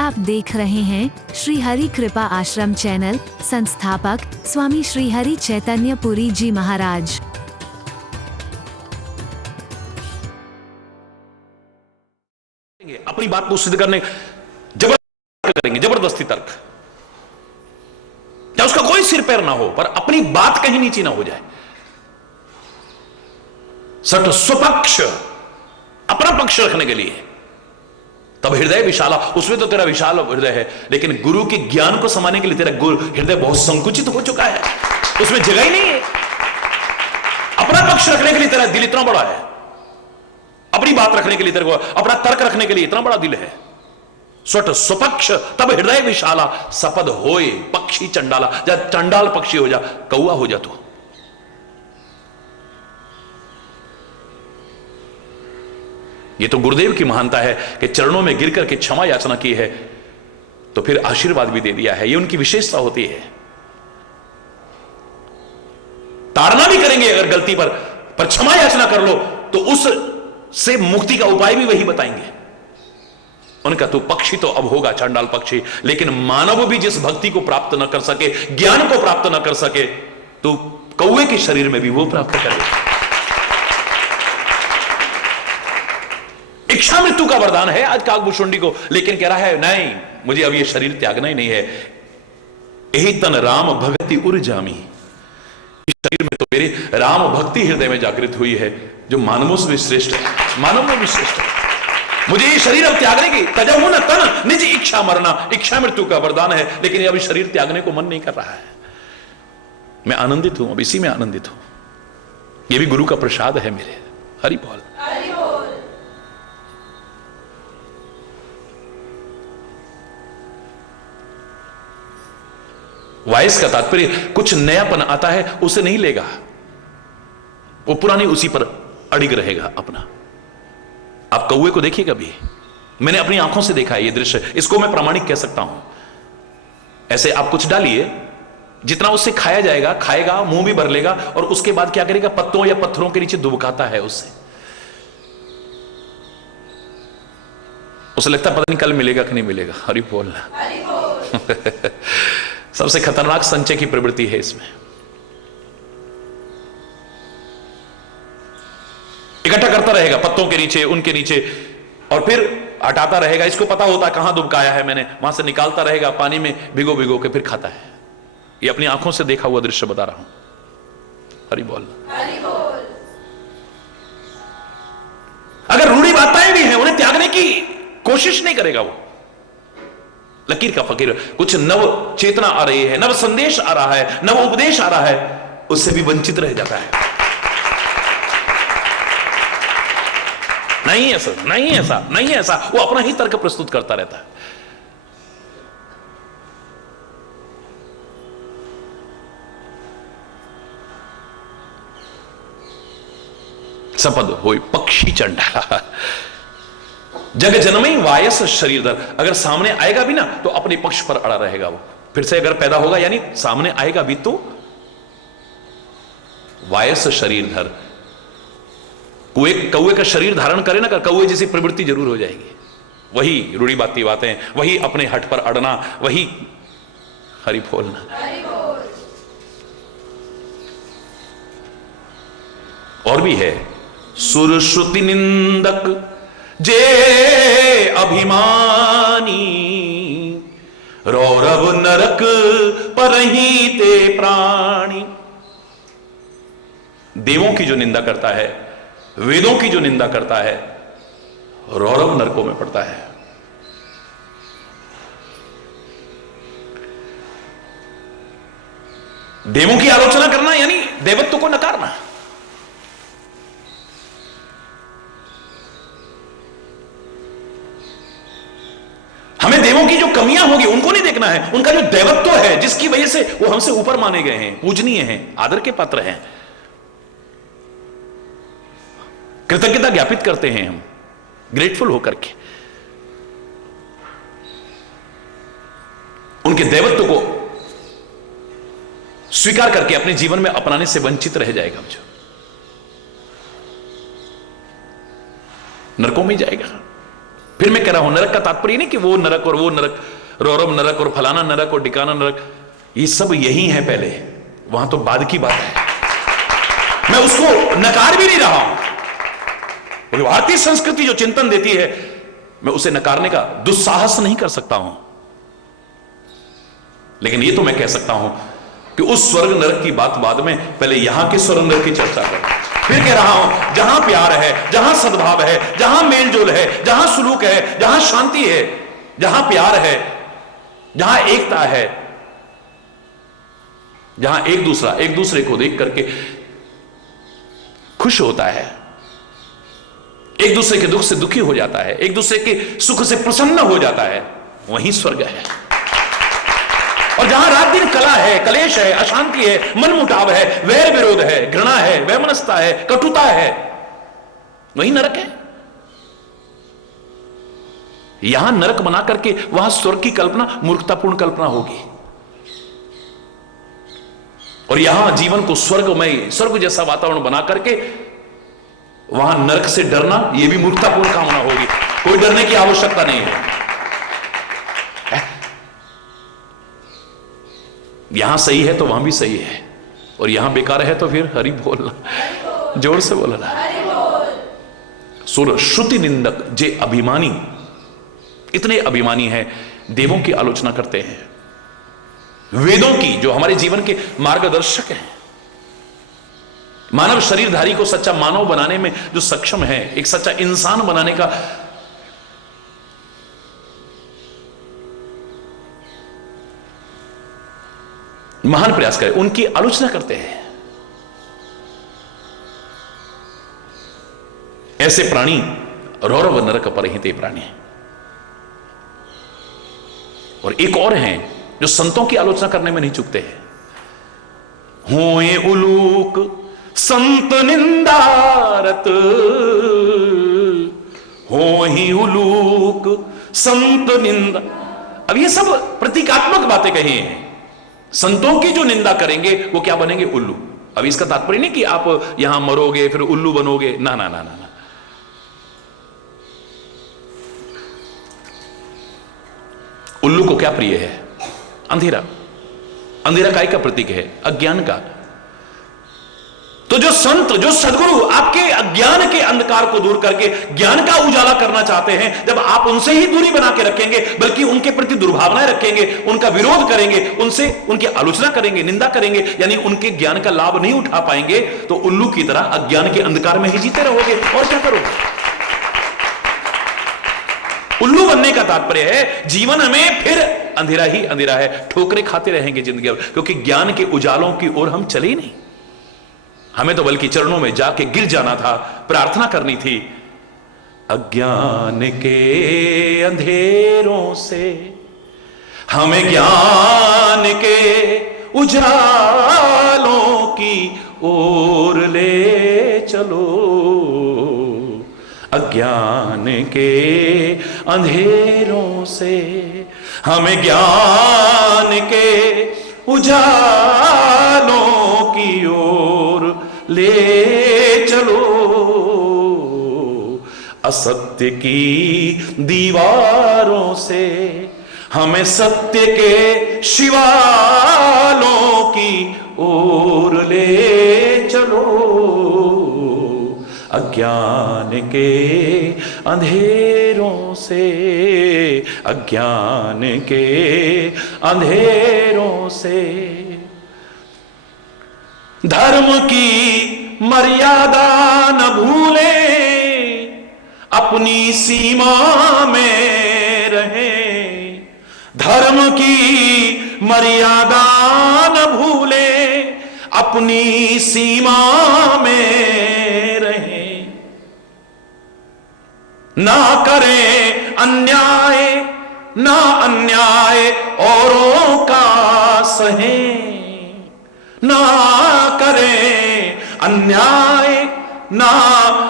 आप देख रहे हैं श्री हरि कृपा आश्रम चैनल। संस्थापक स्वामी श्री हरि चैतन्य पुरी जी महाराज। अपनी बात को सिद्ध करने जबरदस्ती करेंगे, जबरदस्ती तर्क, क्या उसका कोई सिर पैर ना हो पर अपनी बात कहीं नीची ना हो जाए। सट स्वपक्ष, अपना पक्ष रखने के लिए, तब हृदय विशाला। उसमें तो तेरा विशाल हृदय है, लेकिन गुरु के ज्ञान को समाने के लिए तेरा हृदय बहुत संकुचित हो चुका है, उसमें जगह ही नहीं है। अपना पक्ष रखने के लिए तेरा दिल इतना बड़ा है, अपनी बात रखने के लिए तेरे को, अपना तर्क रखने के लिए इतना बड़ा दिल है। स्वट स्वपक्ष तब हृदय विशाला, सपद होए पक्षी चंडाला। जा चंडाल पक्षी हो जा, कौआ हो जा तू। ये तो गुरुदेव की महानता है कि चरणों में गिर करके क्षमा याचना की है तो फिर आशीर्वाद भी दे दिया है। ये उनकी विशेषता होती है। ताड़ना भी करेंगे अगर गलती पर क्षमा याचना कर लो तो उस से मुक्ति का उपाय भी वही बताएंगे। उनका तो पक्षी तो अब होगा चंडाल पक्षी, लेकिन मानव भी जिस भक्ति को प्राप्त न कर सके, ज्ञान को प्राप्त न कर सके, तो कौवे के शरीर में भी वो प्राप्त करे। इच्छा मृत्यु का वरदान है आज काकभूषुंडी को, लेकिन कह रहा है नहीं, मुझे अब ये शरीर त्यागना ही नहीं है। यही तन राम भक्ति उर जामी। इस शरीर में तो मेरे राम भक्ति हृदय में जागृत हुई है, जो मानवों से भी श्रेष्ठ है, मानव में भी श्रेष्ठ है। मुझे ये शरीर अब त्यागने की, तजहु न तन निज इच्छा मरना। इच्छा मृत्यु का वरदान है, लेकिन अभी शरीर त्यागने को मन नहीं कर रहा है। मैं आनंदित हूं, अब इसी में आनंदित हूं। यह भी गुरु का प्रसाद है मेरे। हरि बोल। वायस का तात्पर्य कुछ नयापन आता है उसे नहीं लेगा, वो पुरानी उसी पर अड़िग रहेगा अपना। आप कौवे को देखिए कभी, मैंने अपनी आंखों से देखा है ये दृश्य, इसको मैं प्रामाणिक कह सकता हूं। ऐसे आप कुछ डालिए, जितना उससे खाया जाएगा खाएगा, मुंह भी भर लेगा, और उसके बाद क्या करेगा, पत्तों या पत्थरों के नीचे दुबकाता है उससे। उसे लगता पता नहीं कल मिलेगा कि नहीं मिलेगा। हरि बोलना। सबसे खतरनाक संचय की प्रवृत्ति है इसमें। इकट्ठा करता रहेगा पत्तों के नीचे, उनके नीचे, और फिर हटाता रहेगा। इसको पता होता है कहां दुबकाया है मैंने, वहां से निकालता रहेगा, पानी में भिगो भिगो के फिर खाता है। ये अपनी आंखों से देखा हुआ दृश्य बता रहा हूं। हरि बोल। अगर रूढ़ी बातें भी हैं, उन्हें त्यागने की कोशिश नहीं करेगा वो। लकीर का फकीर, कुछ नव चेतना आ रही है, नव संदेश आ रहा है, नव उपदेश आ रहा है, उससे भी वंचित रह जाता है। नहीं ऐसा, नहीं ऐसा, नहीं ऐसा, वो अपना ही तर्क प्रस्तुत करता रहता है। सपद होय पक्षी चंडाला, जग जनमई वायस शरीरधर। अगर सामने आएगा भी ना तो अपने पक्ष पर अड़ा रहेगा वो। फिर से अगर पैदा होगा, यानी सामने आएगा भी तो वायस शरीरधर। कौवे का शरीर धारण करे ना, कौवे जैसी प्रवृत्ति जरूर हो जाएगी। वही रूढ़ी बातें, वही अपने हट पर अड़ना, वही हरि बोलना। और भी है, सुर श्रुति निंदक जे अभिमानी, रौरव नरक परही ते प्राणी। देवों की जो निंदा करता है, वेदों की जो निंदा करता है, रौरव नरकों में पड़ता है। देवों की आलोचना करना यानी देवत्व को नकारना। हमें देवों की जो कमियां होगी उनको नहीं देखना है, उनका जो देवत्व है जिसकी वजह से वो हमसे ऊपर माने गए हैं, पूजनीय हैं, आदर के पात्र हैं, कृतज्ञता ज्ञापित करते हैं हम ग्रेटफुल होकर के। उनके देवत्व को स्वीकार करके अपने जीवन में अपनाने से वंचित रह जाएगा, जो नरकों में जाएगा। फिर मैं कह रहा हूं नरक का तात्पर्य नहीं कि वो नरक और वो नरक, रौरव नरक और फलाना नरक और टिकाना नरक, ये सब यही है पहले, वहां तो बाद की बात है। मैं उसको नकार भी नहीं रहा हूं, क्योंकि भारतीय संस्कृति जो चिंतन देती है मैं उसे नकारने का दुस्साहस नहीं कर सकता हूं, लेकिन ये तो मैं कह सकता हूं कि उस स्वर्ग नरक की बात बाद में, पहले यहां के स्वर्ग नरक की चर्चा करें। फिर कह रहा हूं जहां प्यार है, जहां सद्भाव है, जहां मेलजोल है, जहां सुलूक है, जहां शांति है, जहां प्यार है, जहां एकता है, जहां एक दूसरे को देख करके खुश होता है, एक दूसरे के दुख से दुखी हो जाता है, एक दूसरे के सुख से प्रसन्न हो जाता है, वहीं स्वर्ग है। और जहां रात दिन कला है, कलेश है, अशांति है, मनमुटाव है, वैर विरोध है, घृणा है, वैमनस्यता है, कटुता है, वही नरक है। यहां नरक बना करके वहां स्वर्ग की कल्पना मूर्खतापूर्ण कल्पना होगी, और यहां जीवन को स्वर्गमय, स्वर्ग जैसा वातावरण बना करके वहां नरक से डरना, यह भी मूर्खतापूर्ण कामना होगी। कोई डरने की आवश्यकता नहीं है। यहां सही है तो वहां भी सही है, और यहां बेकार है तो फिर हरि बोलना, जोर से बोलना। सुर श्रुति निंदक जे अभिमानी, इतने अभिमानी हैं, देवों की आलोचना करते हैं, वेदों की जो हमारे जीवन के मार्गदर्शक हैं, मानव शरीरधारी को सच्चा मानव बनाने में जो सक्षम है, एक सच्चा इंसान बनाने का महान प्रयास करे, उनकी आलोचना करते हैं। ऐसे प्राणी रौरव नरक परहिते प्राणी। और एक और हैं जो संतों की आलोचना करने में नहीं चूकते हैं। होए उलूक संत निंदारत, हो ही उलूक संत निंदा। अब ये सब प्रतीकात्मक बातें कही हैं। संतों की जो निंदा करेंगे वो क्या बनेंगे? उल्लू। अब इसका तात्पर्य नहीं कि आप यहां मरोगे फिर उल्लू बनोगे, ना ना ना ना ना। उल्लू को क्या प्रिय है? अंधेरा। अंधेरा काय का प्रतीक है? अज्ञान का। तो जो संत, जो सदगुरु आपके अज्ञान के अंधकार को दूर करके ज्ञान का उजाला करना चाहते हैं, जब आप उनसे ही दूरी बना के रखेंगे, बल्कि उनके प्रति दुर्भावनाएं रखेंगे, उनका विरोध करेंगे, उनसे उनकी आलोचना करेंगे, निंदा करेंगे, यानी उनके ज्ञान का लाभ नहीं उठा पाएंगे, तो उल्लू की तरह अज्ञान के अंधकार में ही जीते रहोगे। और क्या करोगे? उल्लू बनने का तात्पर्य है जीवन में फिर अंधेरा ही अंधेरा है, ठोकरें खाते रहेंगे जिंदगी भर, क्योंकि ज्ञान के उजालों की ओर हम चले ही नहीं। हमें तो बल्कि चरणों में जाके गिर जाना था, प्रार्थना करनी थी। अज्ञान के अंधेरों से हमें ज्ञान के उजालों की ओर ले चलो। अज्ञान के अंधेरों से हमें ज्ञान के उजालों की ओर ले चलो। असत्य की दीवारों से हमें सत्य के शिवालों की ओर ले चलो। अज्ञान के अंधेरों से, अज्ञान के अंधेरों से धर्म की मर्यादा न भूले, अपनी सीमा में रहे। धर्म की मर्यादा न भूले, अपनी सीमा में रहे। ना करें अन्याय, ना अन्याय औरों का सहें। ना करें अन्याय, ना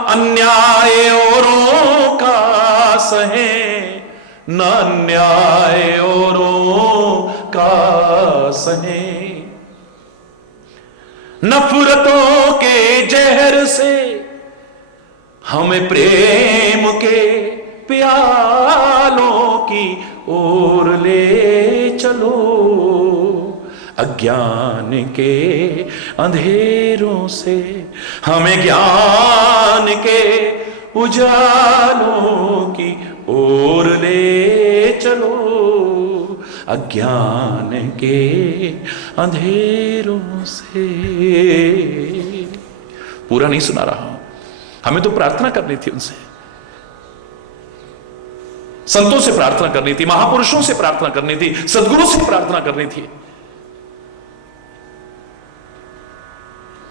अन्याय औरों का सहें। ना अन्याय औरों का सहें। नफरतों के जहर से हमें प्रेम के प्यालों की ओर ले चलो, अज्ञान के अंधेरों से हमें ज्ञान के उजालों की ओर ले चलो, अज्ञान के अंधेरों से। पूरा नहीं सुना रहा हूं, हमें तो प्रार्थना करनी थी उनसे, संतों से प्रार्थना करनी थी, महापुरुषों से प्रार्थना करनी थी, सदगुरु से प्रार्थना करनी थी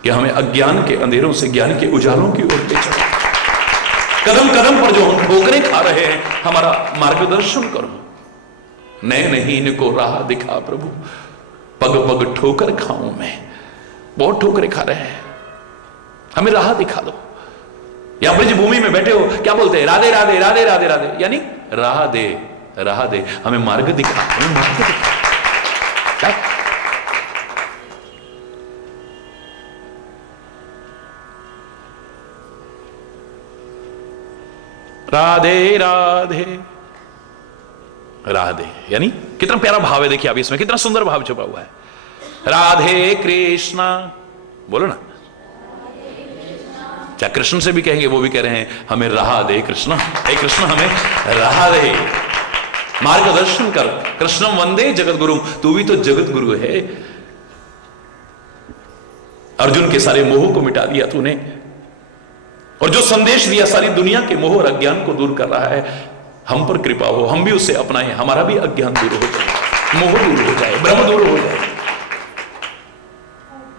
कि हमें अज्ञान के अंधेरों से ज्ञान के उजालों की ओर ले चलो। कदम कदम पर जो हम ठोकरें खा रहे हैं, हमारा मार्गदर्शन करो। नए नहीं इनको राह दिखा प्रभु, पग पग ठोकर खाऊं मैं। बहुत ठोकरें खा रहे हैं, हमें राह दिखा दो। या ब्रज भूमि में बैठे हो, क्या बोलते हैं? राधे राधे राधे राधे राधे, यानी राह दे, राह दे, हमें मार्ग दिखा, हमें मार्ग दिखा। क्या? राधे राधे राधे, यानी कितना प्यारा भाव है। देखिए आप इसमें कितना सुंदर भाव छुपा हुआ है। राधे कृष्णा, बोलो ना। क्या कृष्ण से भी कहेंगे, वो भी कह रहे हैं हमें राह दे कृष्ण, हे कृष्ण हमें राह दे, मार्गदर्शन कर। कृष्णम वंदे जगत गुरु, तू भी तो जगत गुरु है। अर्जुन के सारे मोह को मिटा दिया तूने, और जो संदेश दिया सारी दुनिया के मोह और अज्ञान को दूर कर रहा है। हम पर कृपा हो, हम भी उसे अपनाएं, हमारा भी अज्ञान दूर हो जाए, मोह दूर हो जाए, भ्रम दूर हो जाए।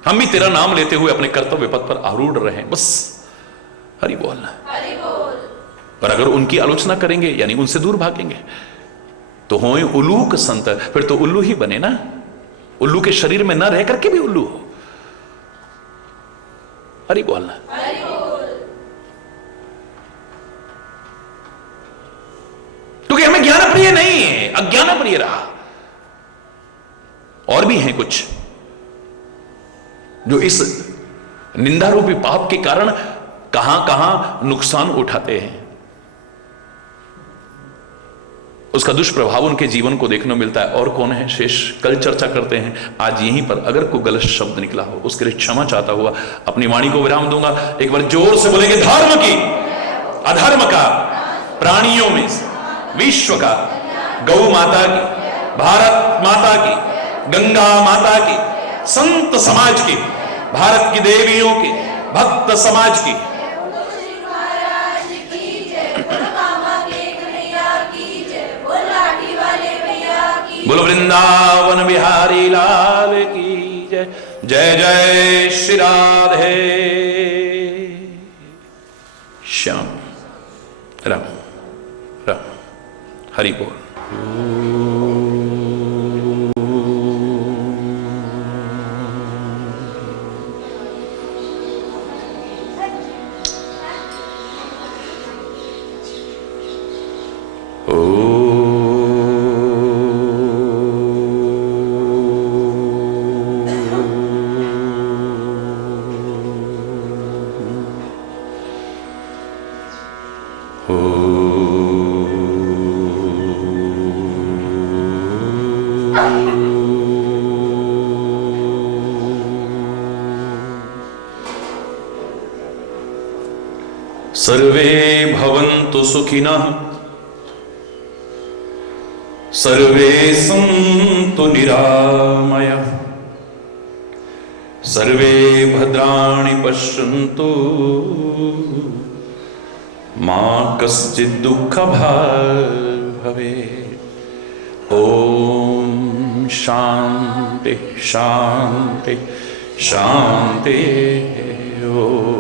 हम भी तेरा नाम लेते हुए अपने कर्तव्य पथ पर आरूढ़ रहें, बस हरि बोल। पर अगर उनकी आलोचना करेंगे यानी उनसे दूर भागेंगे तो होए उल्लूक संत, फिर तो उल्लू ही बने ना। उल्लू के शरीर में न रह करके भी उल्लू हो। हरि बोलना। क्योंकि हमें ज्ञान प्रिय नहीं है, अज्ञान प्रिय रहा। और भी हैं कुछ जो इस निंदा रूपी पाप के कारण कहां कहां नुकसान उठाते हैं, उसका दुष्प्रभाव उनके जीवन को देखने मिलता है। और कौन है शेष, कल चर्चा करते हैं। आज यहीं पर अगर कोई गलत शब्द निकला हो उसके लिए क्षमा चाहता हुआ अपनी वाणी को विराम दूंगा। एक बार जोर से बोलेंगे, धर्म की, अधर्म का, प्राणियों में विश्व का, गौ माता की, भारत माता की, गंगा माता की, संत समाज की, भारत की देवियों की, भक्त समाज की, बोलो वृंदावन बिहारी लाल की जय। जय जय श्री राधे श्याम राम राम। हरि बोल। सर्वे भवन्तु सुखिनः, सर्वे सन्तु निरामयाः, सर्वे भद्राणि पश्यन्तु, मा कश्चित् दुःखभाग् भवेत्। ओम शांति शांति शांति। ओम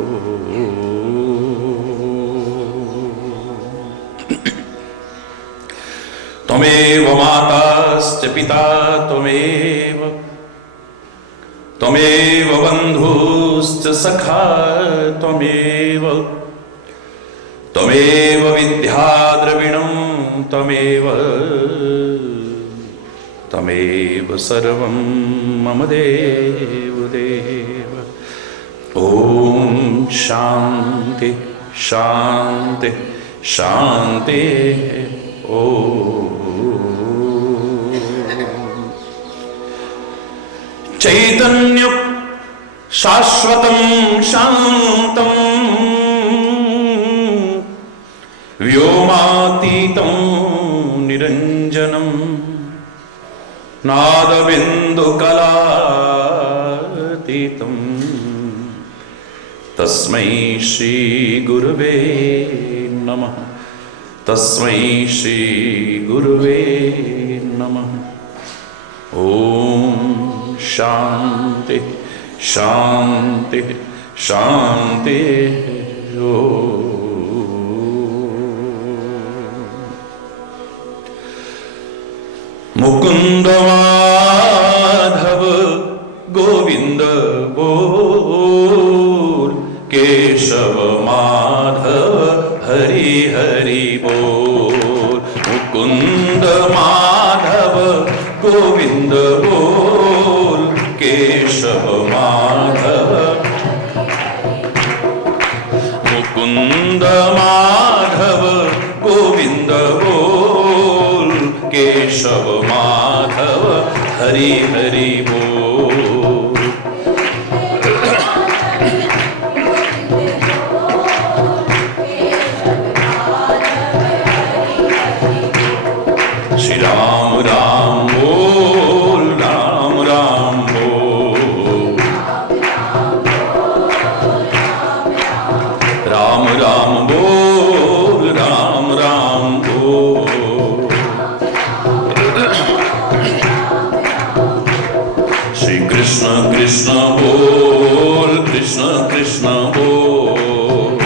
त्वमेव माताश्च पिता त्वमेव, त्वमेव बन्धुश्च सखा त्वमेव, त्वमेव विद्या द्रविणं त्वमेव, त्वमेव सर्वं मम देव देव। ओम शांति शांति शांति ओ। चैतन्य शाश्वतं शांतं व्योमातीतं निरंजनं नादबिन्दुकलातीतं तस्मै श्री गुरुवे नमः। तस्मै श्री गुरुवे नमः। ओम शांति शांति शांति ओम। मुकुंद माधव गोविंद बोल, केशव माधव हरि हरि बोल। मुकुंद माधव गोविंद बोल, केशव माधव। मुकुंद माधव गोविंद बोल, केशव माधव हरि हरि बोल। श्री राम राम बोल, राम राम बोल। राम राम बोल, राम राम बोल। श्री कृष्ण कृष्ण बोल, कृष्ण कृष्ण बोल।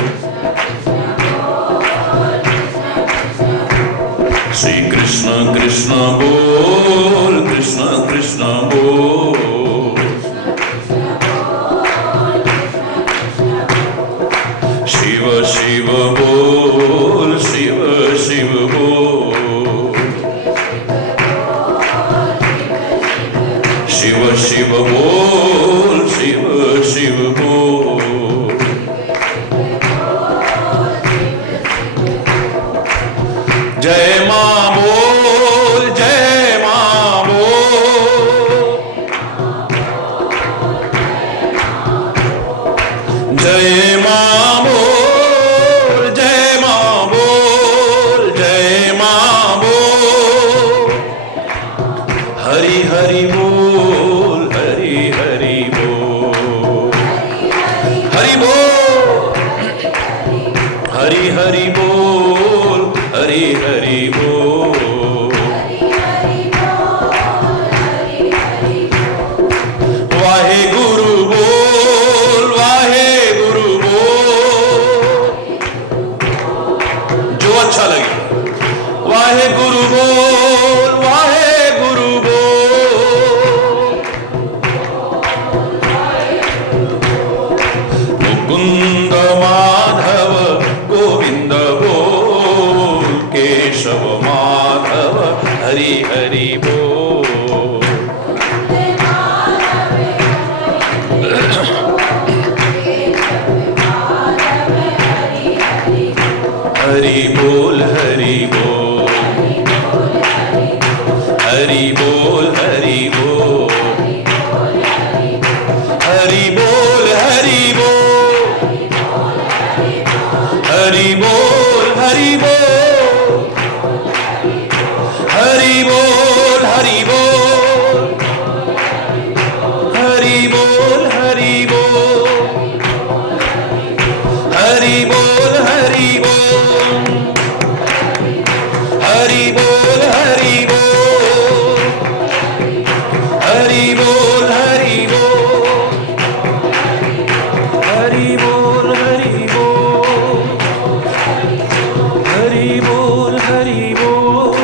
श्री कृष्ण कृष्ण बोल, कृष्ण कृष्ण बोल। शिव शिव बोल, शिव शिव बोल। शिव शिव बोल, शिव शिव बोल। जय मां बोल, जय मां बोल। जय मां बोल, जय मां बोल, जय मां बोल। हरि हरि बोल, हरि हरि बोल। हरि बोल, हरि हरि बोल, हरि हरि बोल। वाहे गुरु बोल, वाहे गुरु बोल। जो अच्छा लगे। वाहे गुरु बोल, वाहे गुरु बोल। मुकुंद माधव गोविंद बोल, केशव माधव हरि हरि बोल। हरि बोल, हरि बोल। हरि बोल, हरि बोल। हरि बोल, हरि बोल। हरि बोल, हरि बोल। हरि बोल, हरि बोल। हरि बोल, हरि बोल। हरि बोल, हरि बोल। हरि बोल, हरि बोल। हरि बोल, हरि बोल। हरि बोल, हरि बोल। हरि बोल, हरि बोल।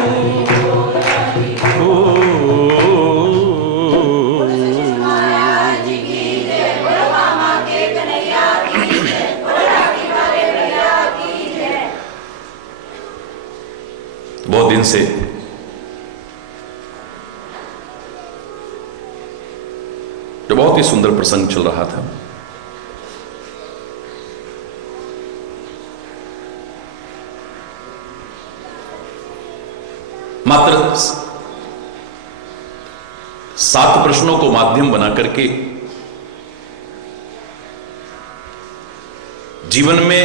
बहुत दिन से जो बहुत ही सुंदर प्रसंग चल रहा था, मात्र 7 प्रश्नों को माध्यम बना करके जीवन में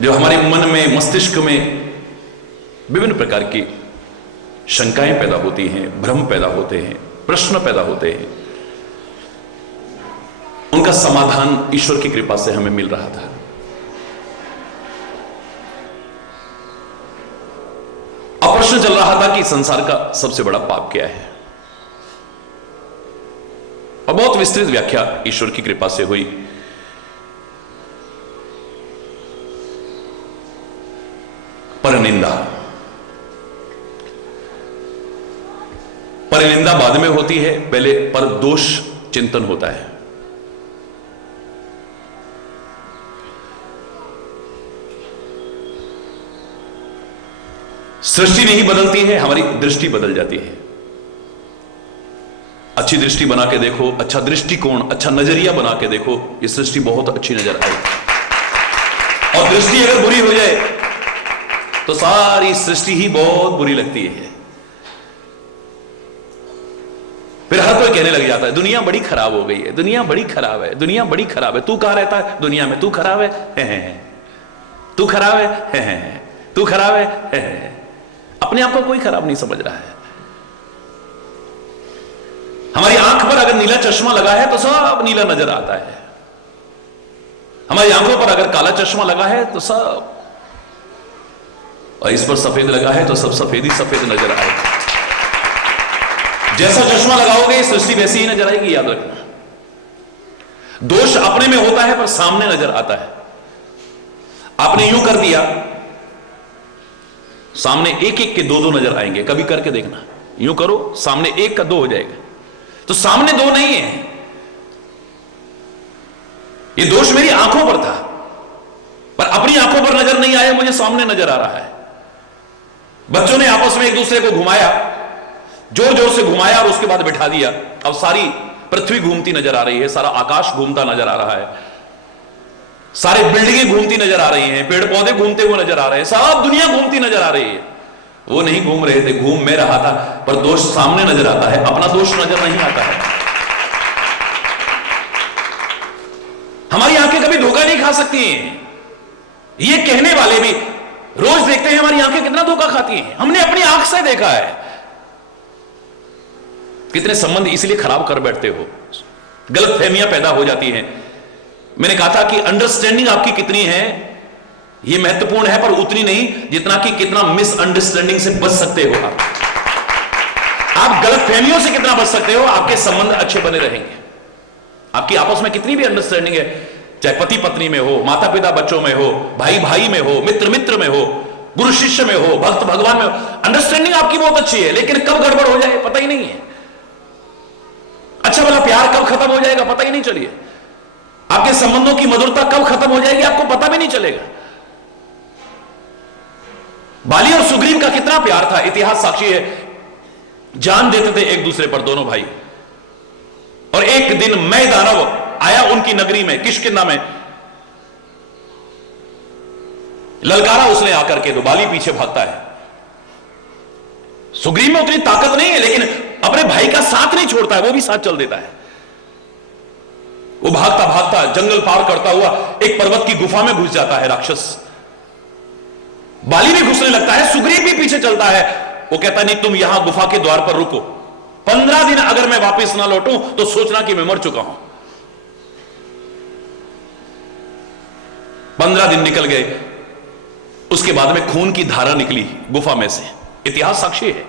जो हमारे मन में, मस्तिष्क में विभिन्न प्रकार की शंकाएं पैदा होती हैं, भ्रम पैदा होते हैं, प्रश्न पैदा होते हैं, उनका समाधान ईश्वर की कृपा से हमें मिल रहा था। अब प्रश्न चल रहा था कि संसार का सबसे बड़ा पाप क्या है, और बहुत विस्तृत व्याख्या ईश्वर की कृपा से हुई। परनिंदा, परनिंदा बाद में होती है, पहले पर दोष चिंतन होता है। सृष्टि नहीं बदलती है, हमारी दृष्टि बदल जाती है। अच्छी दृष्टि बना के देखो, अच्छा दृष्टिकोण, अच्छा नजरिया बना के देखो, ये सृष्टि बहुत अच्छी नजर आएगी। और दृष्टि अगर बुरी हो जाए तो सारी सृष्टि ही बहुत बुरी लगती है। फिर हर कोई कहने लग जाता है दुनिया बड़ी खराब हो गई है, दुनिया बड़ी खराब है, दुनिया बड़ी खराब है। तू कहां रहता है दुनिया में? तू खराब है, तू खराब है, तू खराब है। अपने आप को कोई खराब नहीं समझ रहा है। हमारी आंख पर अगर नीला चश्मा लगा है तो सब नीला नजर आता है। हमारी आंखों पर अगर काला चश्मा लगा है तो सब, और इस पर सफेद लगा है तो सब सफेद ही सफेद नजर आएगा। जैसा चश्मा लगाओगे सृष्टि वैसी ही नजर आएगी, याद रखना। दोष अपने में होता है पर सामने नजर आता है। आपने यूं कर दिया, सामने एक एक के 2-2 नजर आएंगे। कभी करके देखना, यूं करो, सामने 1 का 2 हो जाएगा। तो सामने 2 नहीं है, ये दोष मेरी आंखों पर था, पर अपनी आंखों पर नजर नहीं आया, मुझे सामने नजर आ रहा है। बच्चों ने आपस में एक दूसरे को घुमाया, जोर जोर से घुमाया और उसके बाद बिठा दिया। अब सारी पृथ्वी घूमती नजर आ रही है, सारा आकाश घूमता नजर आ रहा है, सारे बिल्डिंगें घूमती नजर आ रही हैं, पेड़ पौधे घूमते हुए नजर आ रहे हैं, सब दुनिया घूमती नजर आ रही है। वो नहीं घूम रहे थे, घूम मैं रहा था, पर दोष सामने नजर आता है, अपना दोष नजर नहीं आता है। हमारी आंखें कभी धोखा नहीं खा सकती हैं। ये कहने वाले भी रोज देखते हैं हमारी आंखें कितना धोखा खाती हैं। हमने अपनी आंख से देखा है। कितने संबंध इसलिए खराब कर बैठते हो, गलतफहमियां पैदा हो जाती हैं। मैंने कहा था कि अंडरस्टैंडिंग आपकी कितनी है यह महत्वपूर्ण है, पर उतनी नहीं जितना कि कितना मिसअंडरस्टैंडिंग से बच सकते हो। आप गलतफहमियों से कितना बच सकते हो, आपके संबंध अच्छे बने रहेंगे। आपकी आपस में कितनी भी अंडरस्टैंडिंग है, चाहे पति पत्नी में हो, माता पिता बच्चों में हो, भाई भाई में हो, मित्र मित्र में हो, गुरु शिष्य में हो, भक्त भगवान में हो, अंडरस्टैंडिंग आपकी बहुत अच्छी है, लेकिन कब गड़बड़ हो जाए पता ही नहीं है। अच्छा वाला प्यार कब खत्म हो जाएगा पता ही नहीं चलिए। आपके संबंधों की मधुरता कब खत्म हो जाएगी आपको पता भी नहीं चलेगा। बाली और सुग्रीव का कितना प्यार था, इतिहास साक्षी है। जान देते थे एक दूसरे पर दोनों भाई। और एक दिन मैं दानव आया उनकी नगरी में, किष्किंधा में, ललकारा उसने आकर के, तो बाली पीछे भागता है। सुग्रीव में उतनी ताकत नहीं है, लेकिन अपने भाई का साथ नहीं छोड़ता है, वो भी साथ चल देता है। वो भागता भागता जंगल पार करता हुआ एक पर्वत की गुफा में घुस जाता है राक्षस। बाली भी घुसने लगता है, सुग्रीव भी पीछे चलता है। वो कहता नहीं, तुम यहां गुफा के द्वार पर रुको, 15 दिन अगर मैं वापस ना लौटूं तो सोचना कि मैं मर चुका हूं। 15 दिन निकल गए, उसके बाद में खून की धारा निकली गुफा में से, इतिहास साक्षी है।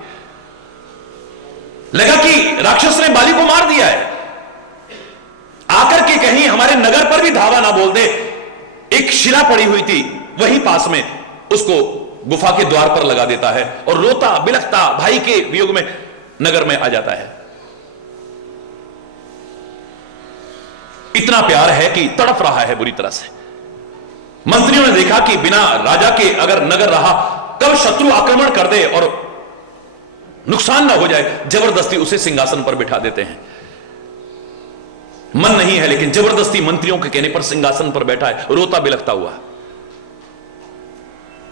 लगा कि राक्षस ने बाली को मार दिया है, आकर के कहीं हमारे नगर पर भी धावा ना बोल दे। एक शिला पड़ी हुई थी वहीं पास में, उसको गुफा के द्वार पर लगा देता है और रोता बिलखता भाई के वियोग में नगर में आ जाता है। इतना प्यार है कि तड़प रहा है बुरी तरह से। मंत्रियों ने देखा कि बिना राजा के अगर नगर रहा, कब शत्रु आक्रमण कर दे और नुकसान ना हो जाए, जबरदस्ती उसे सिंहासन पर बिठा देते हैं। मन नहीं है, लेकिन जबरदस्ती मंत्रियों के कहने पर सिंहासन पर बैठा है, रोता बिलखता हुआ।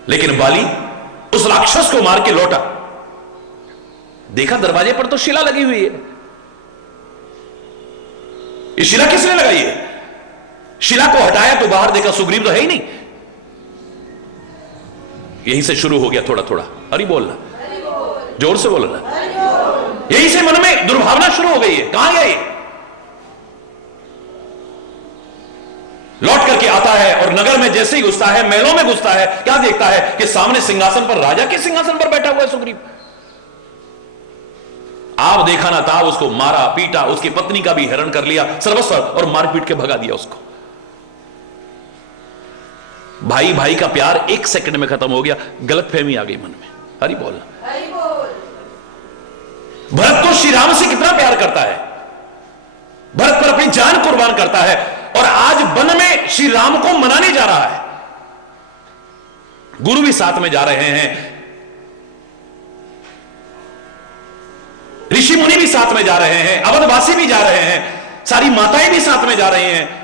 लेकिन बाली उस उस राक्षस को मार के लौटा, देखा दरवाजे पर तो शिला लगी हुई है। ये शिला किसने लगाई है? शिला को हटाया तो बाहर देखा सुग्रीव तो है ही नहीं। यहीं से शुरू हो गया थोड़ा थोड़ा, हरि बोलना, जोर से बोलना, यहीं से मन में दुर्भावना शुरू हो गई है। कहां गया ये? लौट करके आता है और नगर में जैसे ही घुसता है, महलों में घुसता है, क्या देखता है कि सामने सिंहासन पर, राजा के सिंहासन पर बैठा हुआ है सुग्रीव। आप देखा ना था, उसको मारा पीटा, उसकी पत्नी का भी हरण कर लिया सर्वस्व और मार पीट के भगा दिया उसको। भाई भाई का प्यार एक सेकंड में खत्म हो गया, गलतफहमी आ गई मन में। हरि बोल। भरत तो श्री राम से कितना प्यार करता है, भरत पर अपनी जान कुर्बान करता है, और आज वन में श्री राम को मनाने जा रहा है। गुरु भी साथ में जा रहे हैं, ऋषि मुनि भी साथ में जा रहे हैं, अवधवासी भी जा रहे हैं, सारी माताएं भी साथ में जा रही हैं।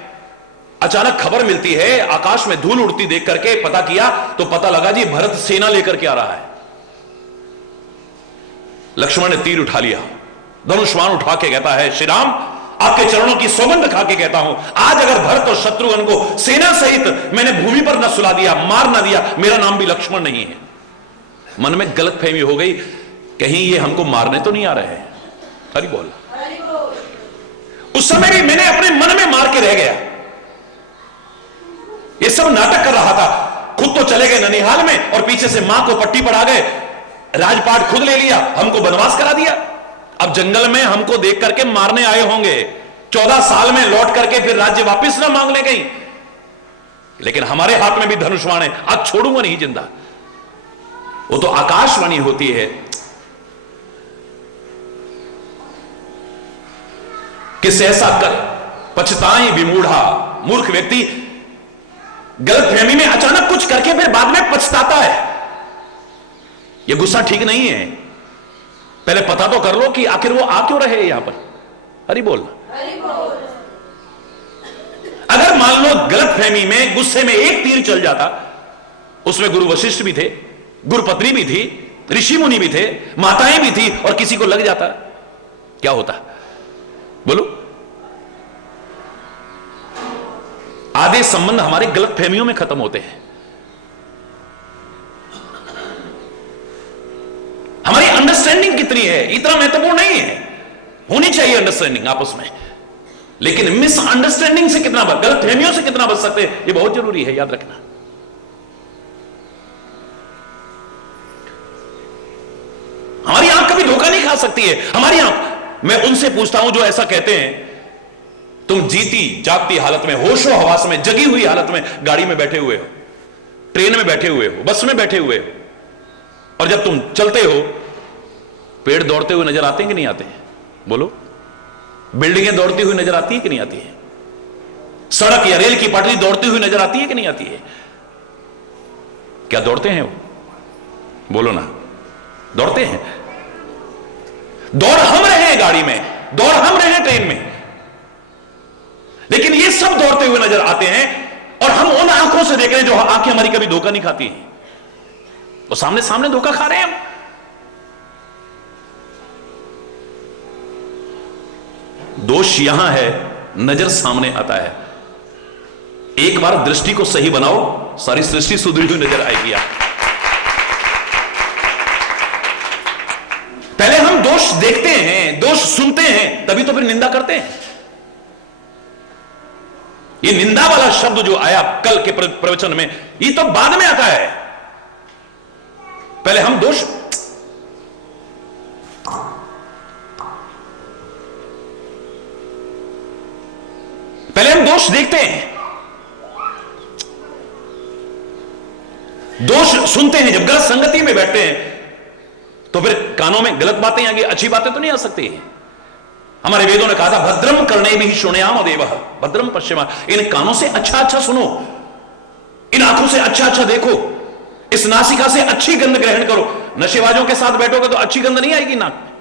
अचानक खबर मिलती है, आकाश में धूल उड़ती देख करके पता किया तो पता लगा जी भरत सेना लेकर के आ रहा है। लक्ष्मण ने तीर उठा लिया, धनुष्मान उठा के कहता है, श्री राम आपके चरणों की सौगंध खा के कहता हूं, आज अगर भरत और शत्रुघ्न को सेना सहित मैंने भूमि पर न सुला दिया, मार न दिया, मेरा नाम भी लक्ष्मण नहीं है। मन में गलतफहमी हो गई, कहीं ये हमको मारने तो नहीं आ रहे हैं। हरि बोल। उस समय भी मैंने अपने मन में मार के रह गया, ये सब नाटक कर रहा था। खुद तो चले गए ननिहाल में और पीछे से मां को पट्टी पड़ा गए, राजपाट खुद ले लिया, हमको वनवास करा दिया। अब जंगल में हमको देख करके मारने आए होंगे, 14 साल में लौट करके फिर राज्य वापस ना मांगने गई, लेकिन हमारे हाथ में भी धनुष्मान है, आज छोड़ूंगा नहीं जिंदा। वो तो आकाशवाणी होती है कि सहसा कर पछताएं विमूढ़ा। मूर्ख व्यक्ति गलतफहमी में अचानक कुछ करके फिर बाद में पछताता है। यह गुस्सा ठीक नहीं है, पहले पता तो कर लो कि आखिर वो आ क्यों रहे यहां पर। हरि बोल। अगर मान लो गलतफहमी में, गुस्से में एक तीर चल जाता, उसमें गुरु वशिष्ठ भी थे, गुरुपत्नी भी थी, ऋषि मुनि भी थे, माताएं भी थी, और किसी को लग जाता, क्या होता बोलो। आधे संबंध हमारे गलतफहमियों में खत्म होते हैं। हमारी अंडरस्टैंडिंग कितनी है इतना महत्वपूर्ण नहीं है, होनी चाहिए अंडरस्टैंडिंग आपस में, लेकिन मिसअंडरस्टैंडिंग से कितना बच, गलतफहमियों से कितना बच सकते हैं, यह बहुत जरूरी है, याद रखना। हमारी आंख कभी धोखा नहीं खा सकती है, हमारी आंख। मैं उनसे पूछता हूं जो ऐसा कहते हैं, तुम जीती जागती हालत में, होशो हवास में, जगी हुई हालत में गाड़ी में बैठे हुए हो, ट्रेन में बैठे हुए हो, बस में बैठे हुए हो, और जब तुम चलते हो पेड़ दौड़ते हुए नजर आते हैं कि नहीं आते हैं? बोलो। बिल्डिंगें दौड़ती हुई नजर आती है कि नहीं आती है? सड़क या रेल की पटरी दौड़ती हुई नजर आती है कि नहीं आती है? क्या दौड़ते हैं वो? बोलो ना, दौड़ते हैं। दौड़ हम रहे हैं गाड़ी में, दौड़ हम रहे हैं ट्रेन में, लेकिन ये सब दौड़ते हुए नजर आते हैं, और हम उन आंखों से देख रहे हैं जो आंखें हमारी कभी धोखा नहीं खाती हैं, वो सामने सामने धोखा खा रहे हैं हम। दोष यहां है, नजर सामने आता है। एक बार दृष्टि को सही बनाओ, सारी सृष्टि सुधरी हुई नजर आएगी आप। पहले हम दोष देखते हैं, दोष सुनते हैं, तभी तो फिर निंदा करते हैं। ये निंदा वाला शब्द जो आया कल के प्रवचन में, ये तो बाद में आता है। पहले हम दोष, पहले हम दोष देखते हैं, दोष सुनते हैं। जब गलत संगति में बैठते हैं तो फिर कानों में गलत बातें आएंगी, अच्छी बातें तो नहीं आ सकती हैं। हमारे वेदों ने कहा था, भद्रम करणे भी शृणुयाम देवः भद्रम पश्येमा। इन कानों से अच्छा अच्छा सुनो, इन आंखों से अच्छा अच्छा देखो, इस नासिका से अच्छी गंध ग्रहण करो। नशेबाजों के साथ बैठोगे तो अच्छी गंध नहीं आएगी नाक में।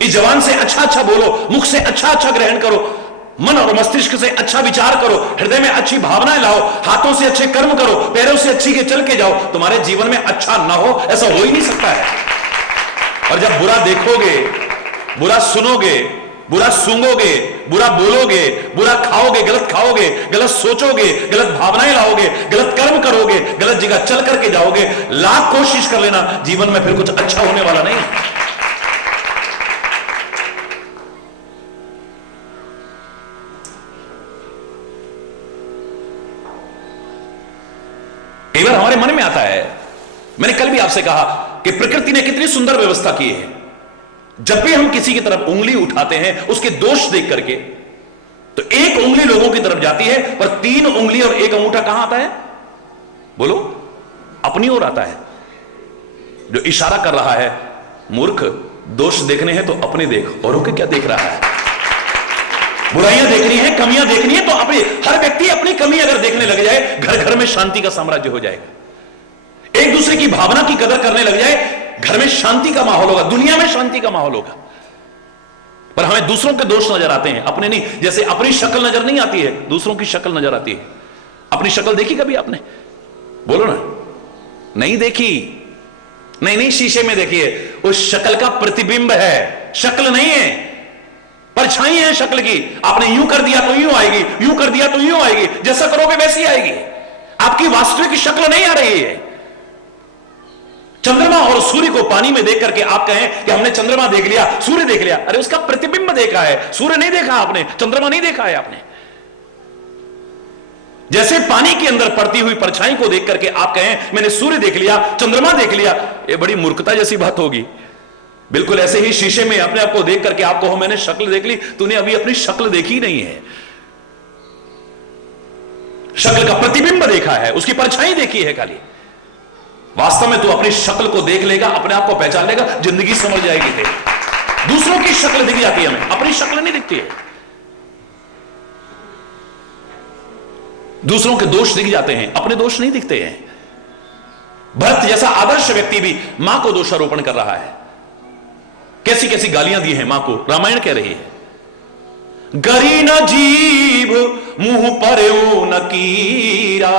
इस जबान से अच्छा अच्छा बोलो, मुख से अच्छा अच्छा ग्रहण करो, मन और मस्तिष्क से अच्छा विचार करो, हृदय में अच्छी भावनाएं लाओ, हाथों से अच्छे कर्म करो, पैरों से अच्छी के चल के जाओ, तुम्हारे जीवन में अच्छा ना हो ऐसा हो ही नहीं सकता है। और जब बुरा देखोगे, बुरा सुनोगे, बुरा सूंघोगे, बुरा बोलोगे, बुरा खाओगे, गलत सोचोगे, गलत भावनाएं लाओगे, गलत कर्म करोगे, गलत जगह चल करके जाओगे, लाख कोशिश कर लेना, जीवन में फिर कुछ अच्छा होने वाला नहीं। कई बार हमारे मन में आता है, मैंने कल भी आपसे कहा कि प्रकृति ने कितनी सुंदर व्यवस्था की है। जब भी हम किसी की तरफ उंगली उठाते हैं उसके दोष देख करके, तो एक उंगली लोगों की तरफ जाती है, पर 3 उंगली और 1 अंगूठा कहां आता है? बोलो, अपनी ओर आता है। जो इशारा कर रहा है, मूर्ख, दोष देखने हैं तो अपने देख, औरों के क्या देख रहा है? बुराइयां देखनी है, कमियां देखनी है, तो अपनी, हर व्यक्ति अपनी कमी अगर देखने लग जाए, घर घर में शांति का साम्राज्य हो जाएगा। एक दूसरे की भावना की कदर करने लग जाए, घर में शांति का माहौल होगा, दुनिया में शांति का माहौल होगा। पर हमें दूसरों के दोष नजर आते हैं, अपने नहीं। जैसे अपनी शक्ल नजर नहीं आती है, दूसरों की शक्ल नजर आती है। अपनी शक्ल देखी कभी आपने? बोलो ना। नहीं देखी? नहीं, शीशे में देखिए, उस शक्ल का प्रतिबिंब है, शक्ल नहीं है, परछाई है शक्ल की। आपने यूं कर दिया तो यूं आएगी, यूं कर दिया तो यूं आएगी, जैसा करोगे वैसी आएगी। आपकी वास्तविक शक्ल नहीं आ रही है। चंद्रमा और सूर्य को पानी में देख करके आप कहें कि हमने चंद्रमा देख लिया, सूर्य देख लिया, अरे उसका प्रतिबिंब देखा है, सूर्य नहीं देखा आपने, चंद्रमा नहीं देखा है आपने। जैसे पानी के अंदर पड़ती हुई परछाई को देख करके आप कहें मैंने सूर्य देख लिया, चंद्रमा देख लिया, ये बड़ी मूर्खता जैसी बात होगी। बिल्कुल ऐसे ही शीशे में अपने आप को देख करके आप कहो मैंने शक्ल देख ली, तूने अभी अपनी शक्ल देखी नहीं है। शक्ल का प्रतिबिंब देखा है, उसकी परछाई देखी है खाली। वास्तव में तू अपनी शक्ल को देख लेगा, अपने आप को पहचान लेगा, जिंदगी समझ जाएगी तेरी। दूसरों की शक्ल दिख जाती है हमें, अपनी शक्ल नहीं दिखती है। दूसरों के दोष दिख जाते हैं, अपने दोष नहीं दिखते हैं। भरत जैसा आदर्श व्यक्ति भी मां को दोषारोपण कर रहा है। कैसी कैसी गालियां दी हैं मां को, रामायण कह रही है, गरी न जीभ मुंह पर न कीरा,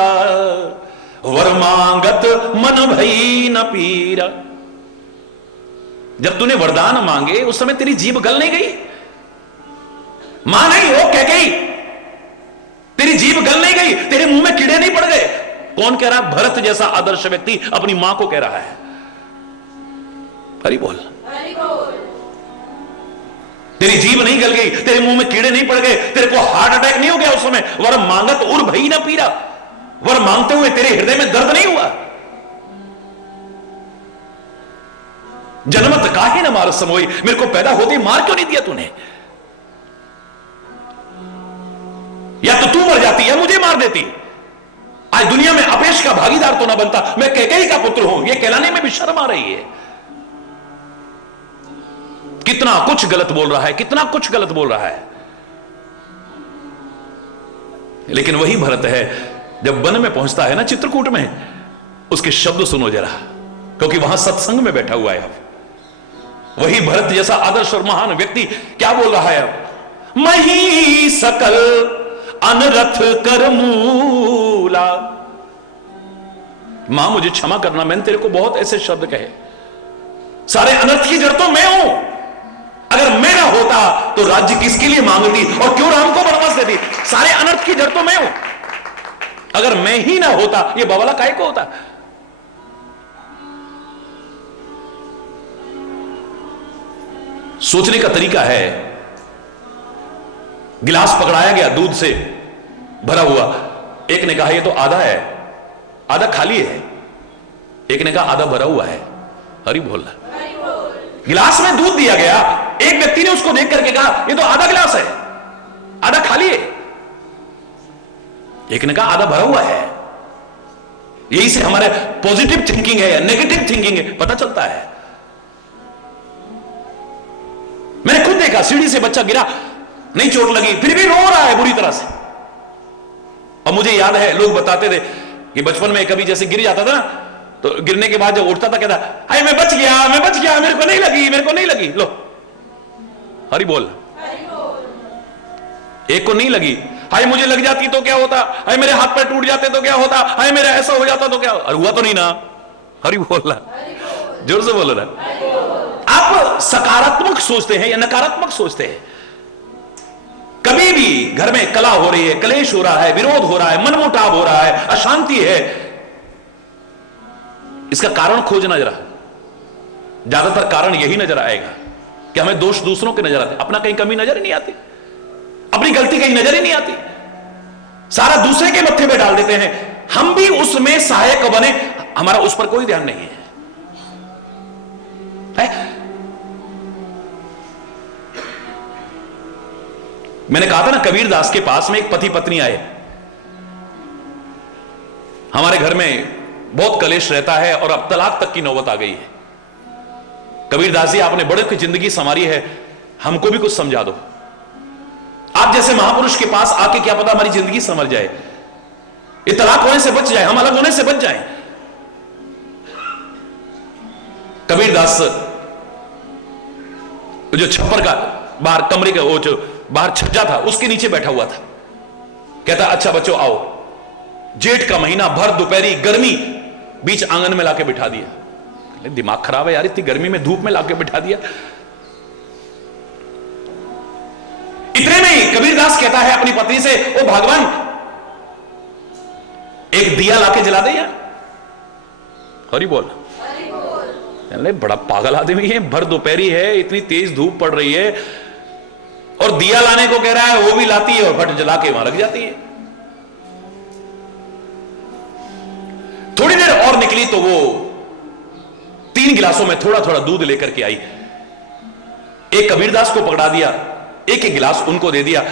वर मांगत मन भई न पीरा। जब तूने वरदान मांगे उस समय तेरी जीभ गल नहीं गई? मां नहीं हो कह गई, तेरी जीभ गल नहीं गई, तेरे मुंह में कीड़े नहीं पड़ गए। कौन कह रहा है? भरत जैसा आदर्श व्यक्ति अपनी मां को कह रहा है। हरि बोल। तेरी जीभ नहीं गल गई, तेरे मुंह में कीड़े नहीं पड़ गए, तेरे को हार्ट अटैक नहीं हो गया उस समय, वर मांगत उर भई न पीरा, वर मांगते हुए तेरे हृदय में दर्द नहीं हुआ। जनमत काहे न मार समोई, मेरे को पैदा होते मार क्यों नहीं दिया तूने? या तो तू मर जाती या मुझे मार देती। आज दुनिया में अपेश का भागीदार तो ना बनता, मैं कैकेयी का पुत्र हूं, यह कहलाने में भी शर्म आ रही है। कितना कुछ गलत बोल रहा है, कितना कुछ गलत बोल रहा है। लेकिन वही भरत है, जब वन में पहुंचता है ना, चित्रकूट में, उसके शब्द सुनो जरा, क्योंकि वहां सत्संग में बैठा हुआ है। अब वही भरत जैसा आदर्श और महान व्यक्ति क्या बोल रहा है? अब मही सकल अनरथ कर मूला। मां मुझे क्षमा करना, मैंने तेरे को बहुत ऐसे शब्द कहे, सारे अनर्थ की जड़ तो मैं हूं। अगर मैं ना होता तो राज्य किसके लिए मांगती और क्यों राम को वनवास देती? सारे अनर्थ की जड़ तो मैं हूं। अगर मैं ही ना होता ये बवाला काहे को होता? सोचने का तरीका है। गिलास पकड़ाया गया दूध से भरा हुआ, एक ने कहा ये तो आधा है, आधा खाली है, एक ने कहा आधा भरा हुआ है। हरि बोल। गिलास में दूध दिया गया, एक व्यक्ति ने उसको देख करके कहा ये तो आधा गिलास है, आधा खाली है, एक ने कहा आधा भरा हुआ है। यही से हमारे पॉजिटिव थिंकिंग है या नेगेटिव थिंकिंग है पता चलता है। मैंने खुद देखा, सीढ़ी से बच्चा गिरा, नहीं चोट लगी, फिर भी रो रहा है बुरी तरह से। और मुझे याद है लोग बताते थे कि बचपन में कभी जैसे गिर जाता था ना, तो गिरने के बाद जब उठता था कहता हाय मैं बच गया, मैं बच गया, मेरे को नहीं लगी, मेरे को नहीं लगी। लो हरि बोल। एक को नहीं लगी, हाय मुझे लग जाती तो क्या होता, हाय मेरे हाथ पैर टूट जाते तो क्या होता, हाय मेरा ऐसा हो जाता तो क्या होता। हुआ तो नहीं ना। हरि बोल रहा, जोर से बोल रहा। आप सकारात्मक सोचते हैं या नकारात्मक सोचते हैं? कभी भी घर में कलह हो रही है, कलेश हो रहा है, विरोध हो रहा है, मनमुटाव हो रहा है, अशांति है, इसका कारण खोजना जरा। ज्यादातर कारण यही नजर आएगा कि हमें दोष दूसरों के नजर आते, अपना कहीं कमी नजर ही नहीं आती, अपनी गलती कहीं नजर ही नहीं आती, सारा दूसरे के मत्थे पे डाल देते हैं, हम भी उसमें सहायक बने, हमारा उस पर कोई ध्यान नहीं है। मैंने कहा था ना, कबीर दास के पास में एक पति पत्नी आए, हमारे घर में बहुत कलेश रहता है और अब तलाक तक की नौबत आ गई है। कबीर दास जी, आपने बड़े की जिंदगी संवारी है, हमको भी कुछ समझा दो। आप जैसे महापुरुष के पास आके क्या पता हमारी जिंदगी संभल जाए, ये तलाक होने से बच जाए, हम अलग होने से बच जाए। कबीर दास जो छप्पर का बाहर कमरे का वो जो बाहर छज्जा था उसके नीचे बैठा हुआ था, कहता अच्छा बच्चों आओ। जेठ का महीना, भर दोपहरी गर्मी, बीच आंगन में लाके बिठा दिया। दिमाग खराब है यार, इतनी गर्मी में धूप में लाके बिठा दिया। इतने में कबीरदास कहता है अपनी पत्नी से, ओ भगवान एक दिया लाके जला दे यार। हरि बोल। बड़ा पागल आदमी है, भर दोपहरी है, इतनी तेज धूप पड़ रही है और दिया लाने को कह रहा है, वो भी लाती है और फट जला के वहां रख जाती है। थोड़ी देर और निकली तो वो 3 गिलासों में थोड़ा थोड़ा दूध लेकर के आई, एक कबीरदास को पकड़ा दिया, एक एक गिलास उनको दे दिया।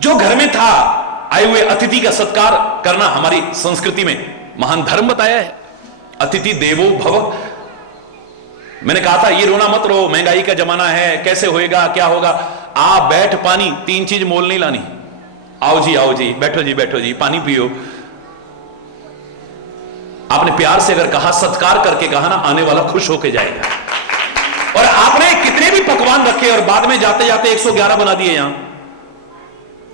जो घर में था, आए हुए अतिथि का सत्कार करना हमारी संस्कृति में महान धर्म बताया है, अतिथि देवो भव। मैंने कहा था ये रोना मत रो, महंगाई का जमाना है, कैसे होएगा क्या होगा। आ बैठ पानी, 3 चीज मोल नहीं लानी। आओ जी बैठो जी पानी पियो। आपने प्यार से अगर कहा, सत्कार करके कहा ना, आने वाला खुश होके जाएगा। और आपने कितने भी पकवान रखे और बाद में जाते जाते 111 बना दिए। यहां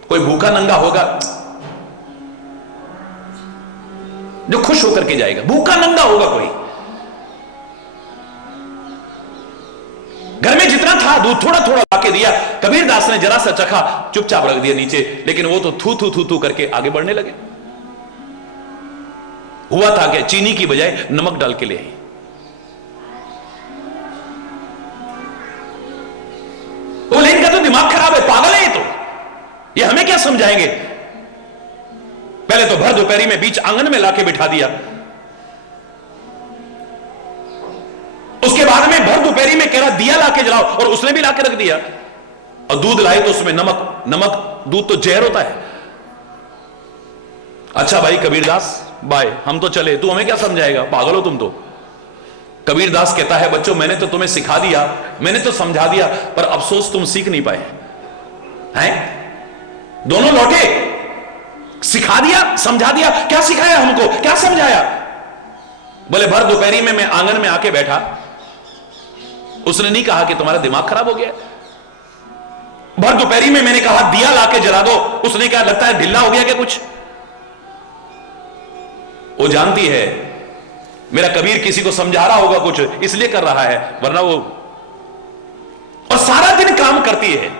कोई भूखा नंगा होगा जो खुश होकर के जाएगा? भूखा नंगा होगा कोई? घर में जितना था दूध थोड़ा थोड़ा लाके दिया। कबीरदास ने जरा सा चखा, चुपचाप रख दिया नीचे, लेकिन वो तो थू थू करके आगे बढ़ने लगे। हुआ था कि चीनी की बजाय नमक डाल के ले आई। वो लेन का तो दिमाग खराब है, पागल है ये हमें क्या समझाएंगे? पहले तो भर दोपहरी में बीच आंगन में लाके बिठा दिया, उसके बाद में भर दोपहरी में कह रहा दिया लाके जलाओ, और उसने भी लाके रख दिया। और दूध लाए तो उसमें नमक, दूध तो जहर होता है। अच्छा भाई कबीरदास बाय, हम तो चले, तू हमें क्या समझाएगा? पागल हो तुम तो। कबीरदास कहता है बच्चों मैंने तो तुम्हें सिखा दिया, मैंने तो समझा दिया, पर अफसोस तुम सीख नहीं पाए हैं। दोनों लौटे, सिखा दिया समझा दिया, क्या सिखाया हमको, क्या समझाया? बोले भर दोपहरी में मैं आंगन में आके बैठा, उसने नहीं कहा कि तुम्हारा दिमाग खराब हो गया। भर दोपहरी में मैंने कहा दिया लाके जला दो, उसने क्या लगता है ढिल्ला हो गया क्या कुछ? वो जानती है मेरा कबीर किसी को समझा रहा होगा कुछ, इसलिए कर रहा है, वरना वो। और सारा दिन काम करती है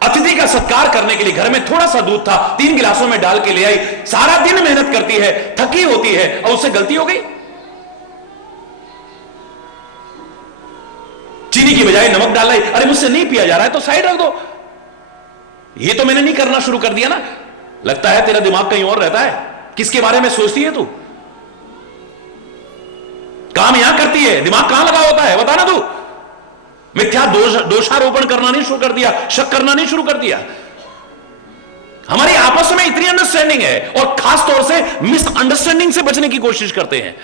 अतिथि का सत्कार करने के लिए। घर में थोड़ा सा दूध था, 3 गिलासों में डाल के ले आई। सारा दिन मेहनत करती है, थकी होती है, और उससे गलती हो गई। चीनी की बजाय नमक डाल लाई। अरे मुझसे नहीं पिया जा रहा है तो साइड रख दो। ये तो मैंने नहीं करना शुरू कर दिया ना। लगता है तेरा दिमाग कहीं और रहता है। किसके बारे में सोचती है तू? काम यहां करती है, दिमाग कहां लगा होता है बता ना तू। मिथ्या दोषारोपण करना नहीं शुरू कर दिया, शक करना नहीं शुरू कर दिया। हमारी आपस में इतनी अंडरस्टैंडिंग है, और खास तौर से मिसअंडरस्टैंडिंग से बचने की कोशिश करते हैं।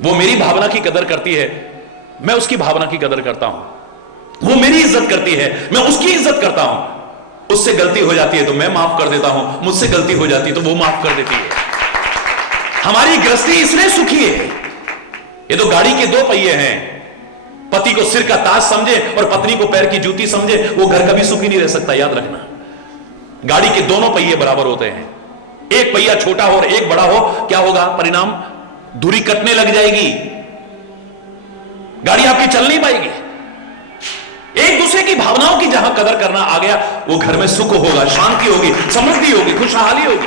वो मेरी भावना की कदर करती है, मैं उसकी भावना की कदर करता हूं। वो मेरी इज्जत करती है, मैं उसकी इज्जत करता हूं। उससे गलती हो जाती है तो मैं माफ कर देता हूं, मुझसे गलती हो जाती है तो वो माफ कर देती है। हमारी गृहस्थी इसलिए सुखी है। ये तो गाड़ी के 2 पहिए हैं, पति को सिर का ताज समझे और पत्नी को पैर की जूती समझे, वो घर कभी सुखी नहीं रह सकता, याद रखना। गाड़ी के दोनों पहिए बराबर होते हैं, एक पहिया छोटा हो और एक बड़ा हो, क्या होगा परिणाम? धुरी कटने लग जाएगी, गाड़ी आपकी चल नहीं पाएगी। एक दूसरे की भावनाओं की जहां कदर करना आ गया, वो घर में सुख होगा, शांति होगी, समृद्धि होगी, खुशहाली होगी,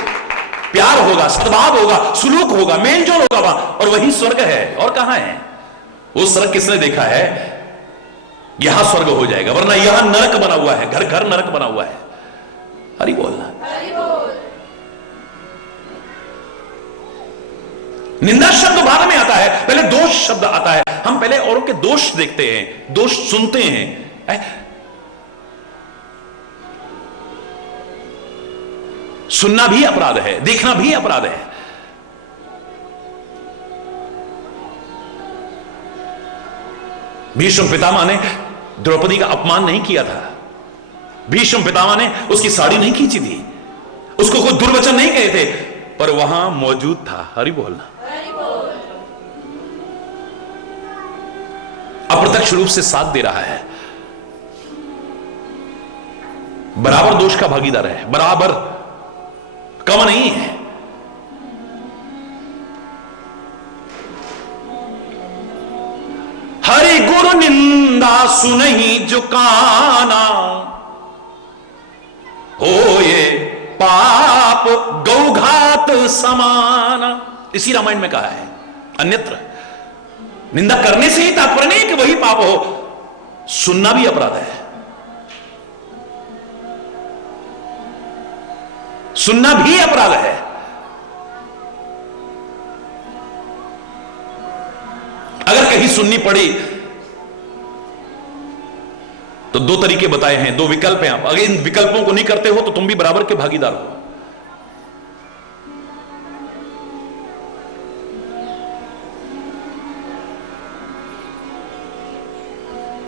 प्यार होगा, सद्भाव होगा, सुलूक होगा, मेलजोल होगा वहां, और वही स्वर्ग है। और कहां है वो स्वर्ग? किसने देखा है? यहां स्वर्ग हो जाएगा, वरना यहां नरक बना हुआ है, घर घर नरक बना हुआ है। हरि बोलना। निंदा शब्द बाद में आता है, पहले दोष शब्द आता है। हम पहले औरों के दोष देखते हैं, दोष सुनते हैं। सुनना भी अपराध है, देखना भी अपराध है। भीष्म पितामह ने द्रौपदी का अपमान नहीं किया था, भीष्म पितामह ने उसकी साड़ी नहीं खींची थी, उसको कोई दुर्वचन नहीं कहे थे, पर वहां मौजूद था। हरि बोलना। अप्रत्यक्ष रूप से साथ दे रहा है, बराबर दोष का भागीदार है, बराबर, कम नहीं है। हरि गुरु निंदा सुनहि जो काना, होए पाप गौघात समाना। इसी रामायण में कहा है, अन्यत्र निंदा करने से ही तात्पर्य नहीं कि वही पाप हो, सुनना भी अपराध है, सुनना भी अपराध है। अगर कहीं सुननी पड़ी तो दो तरीके बताए हैं, दो विकल्प हैं। आप अगर इन विकल्पों को नहीं करते हो तो तुम भी बराबर के भागीदार हो।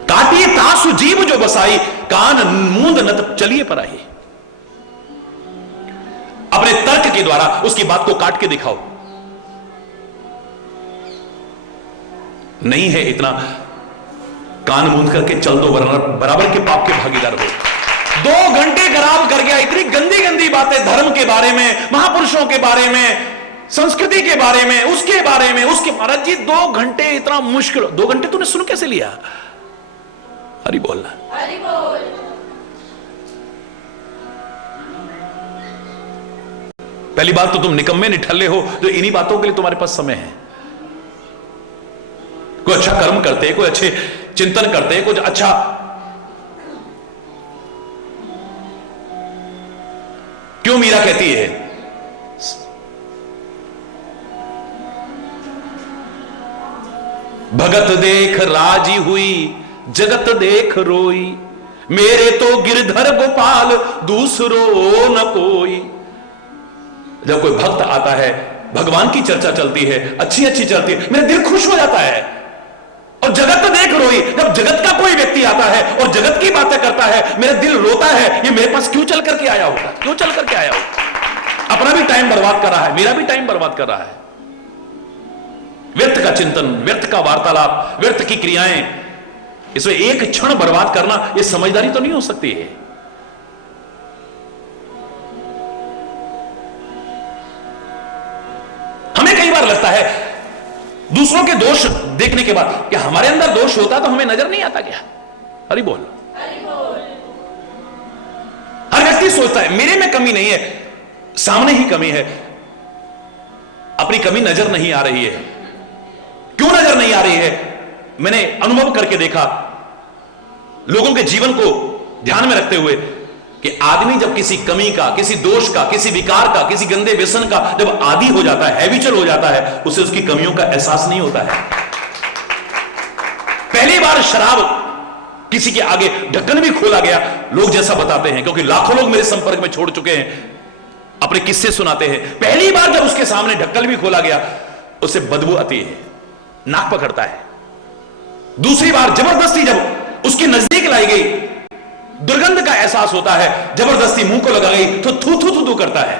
काटिए तासु जीव जो बसाई, कान मूंद नत चलिए पर आई। अपने तर्क के द्वारा उसकी बात को काट के दिखाओ। नहीं है इतना, कान मूंद करके चल दो, बराबर के पाप के भागीदार हो। 2 घंटे खराब कर गया, इतनी गंदी गंदी बातें धर्म के बारे में, महापुरुषों के बारे में, संस्कृति के बारे में, उसके बारे में, उसके। महाराज जी 2 घंटे इतना मुश्किल, 2 घंटे तूने सुन कैसे लिया? हरि बोलना। हरि बोल। पहली बात तो तुम निकम्मे निठल्ले हो जो इन्हीं बातों के लिए तुम्हारे पास समय है। कोई अच्छा कर्म करते, कोई अच्छे चिंतन करते, कुछ अच्छा क्यों मीरा कहती है, भगत देख राजी हुई, जगत देख रोई, मेरे तो गिरधर गोपाल दूसरो न कोई। जब कोई भक्त आता है, भगवान की चर्चा चलती है, अच्छी अच्छी चलती है, मेरा दिल खुश हो जाता है। और जगत देख रोई, जब जगत का कोई व्यक्ति आता है और जगत की बातें करता है, मेरा दिल रोता है, ये मेरे पास क्यों चल करके आया होगा, क्यों चल करके आया होगा। अपना भी टाइम बर्बाद कर रहा है, मेरा भी टाइम बर्बाद कर रहा है। व्यर्थ का चिंतन, व्यर्थ का वार्तालाप, व्यर्थ की क्रियाएं, इसमें एक क्षण बर्बाद करना, यह समझदारी तो नहीं हो सकती है। हमें कई बार लगता है दूसरों के दोष देखने के बाद कि हमारे अंदर दोष होता तो हमें नजर नहीं आता क्या? हरि बोल। हर व्यक्ति सोचता है मेरे में कमी नहीं है, सामने ही कमी है, अपनी कमी नजर नहीं आ रही है। क्यों नजर नहीं आ रही है? मैंने अनुभव करके देखा, लोगों के जीवन को ध्यान में रखते हुए, कि आदमी जब किसी कमी का, किसी दोष का, किसी विकार का, किसी गंदे व्यसन का जब आदी हो जाता है, हैबिचुअल हो जाता है, उसे उसकी कमियों का एहसास नहीं होता है। पहली बार शराब किसी के आगे ढक्कन भी खोला गया, लोग जैसा बताते हैं, क्योंकि लाखों लोग मेरे संपर्क में छोड़ चुके हैं, अपने किस्से सुनाते हैं, पहली बार जब उसके सामने ढक्कन भी खोला गया, उसे बदबू आती है, नाक पकड़ता है। दूसरी बार जबरदस्ती जब उसके नजदीक लाई गई, दुर्गंध का एहसास होता है, जबरदस्ती मुंह को लगा गई तो थू थू थू थू करता है,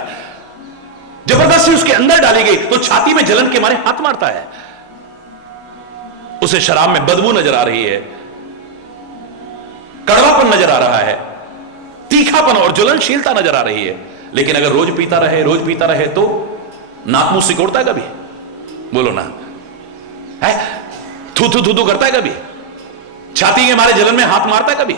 जबरदस्ती उसके अंदर डाली गई तो छाती में जलन के मारे हाथ मारता है। उसे शराब में बदबू नजर आ रही है, कड़वापन नजर आ रहा है, तीखापन और ज्वलनशीलता नजर आ रही है। लेकिन अगर रोज पीता रहे तो नाक मुंह सिकोड़ता है कभी? बोलो ना, है? थू थू थू थू करता है कभी? छाती के मारे जलन में हाथ मारता है कभी?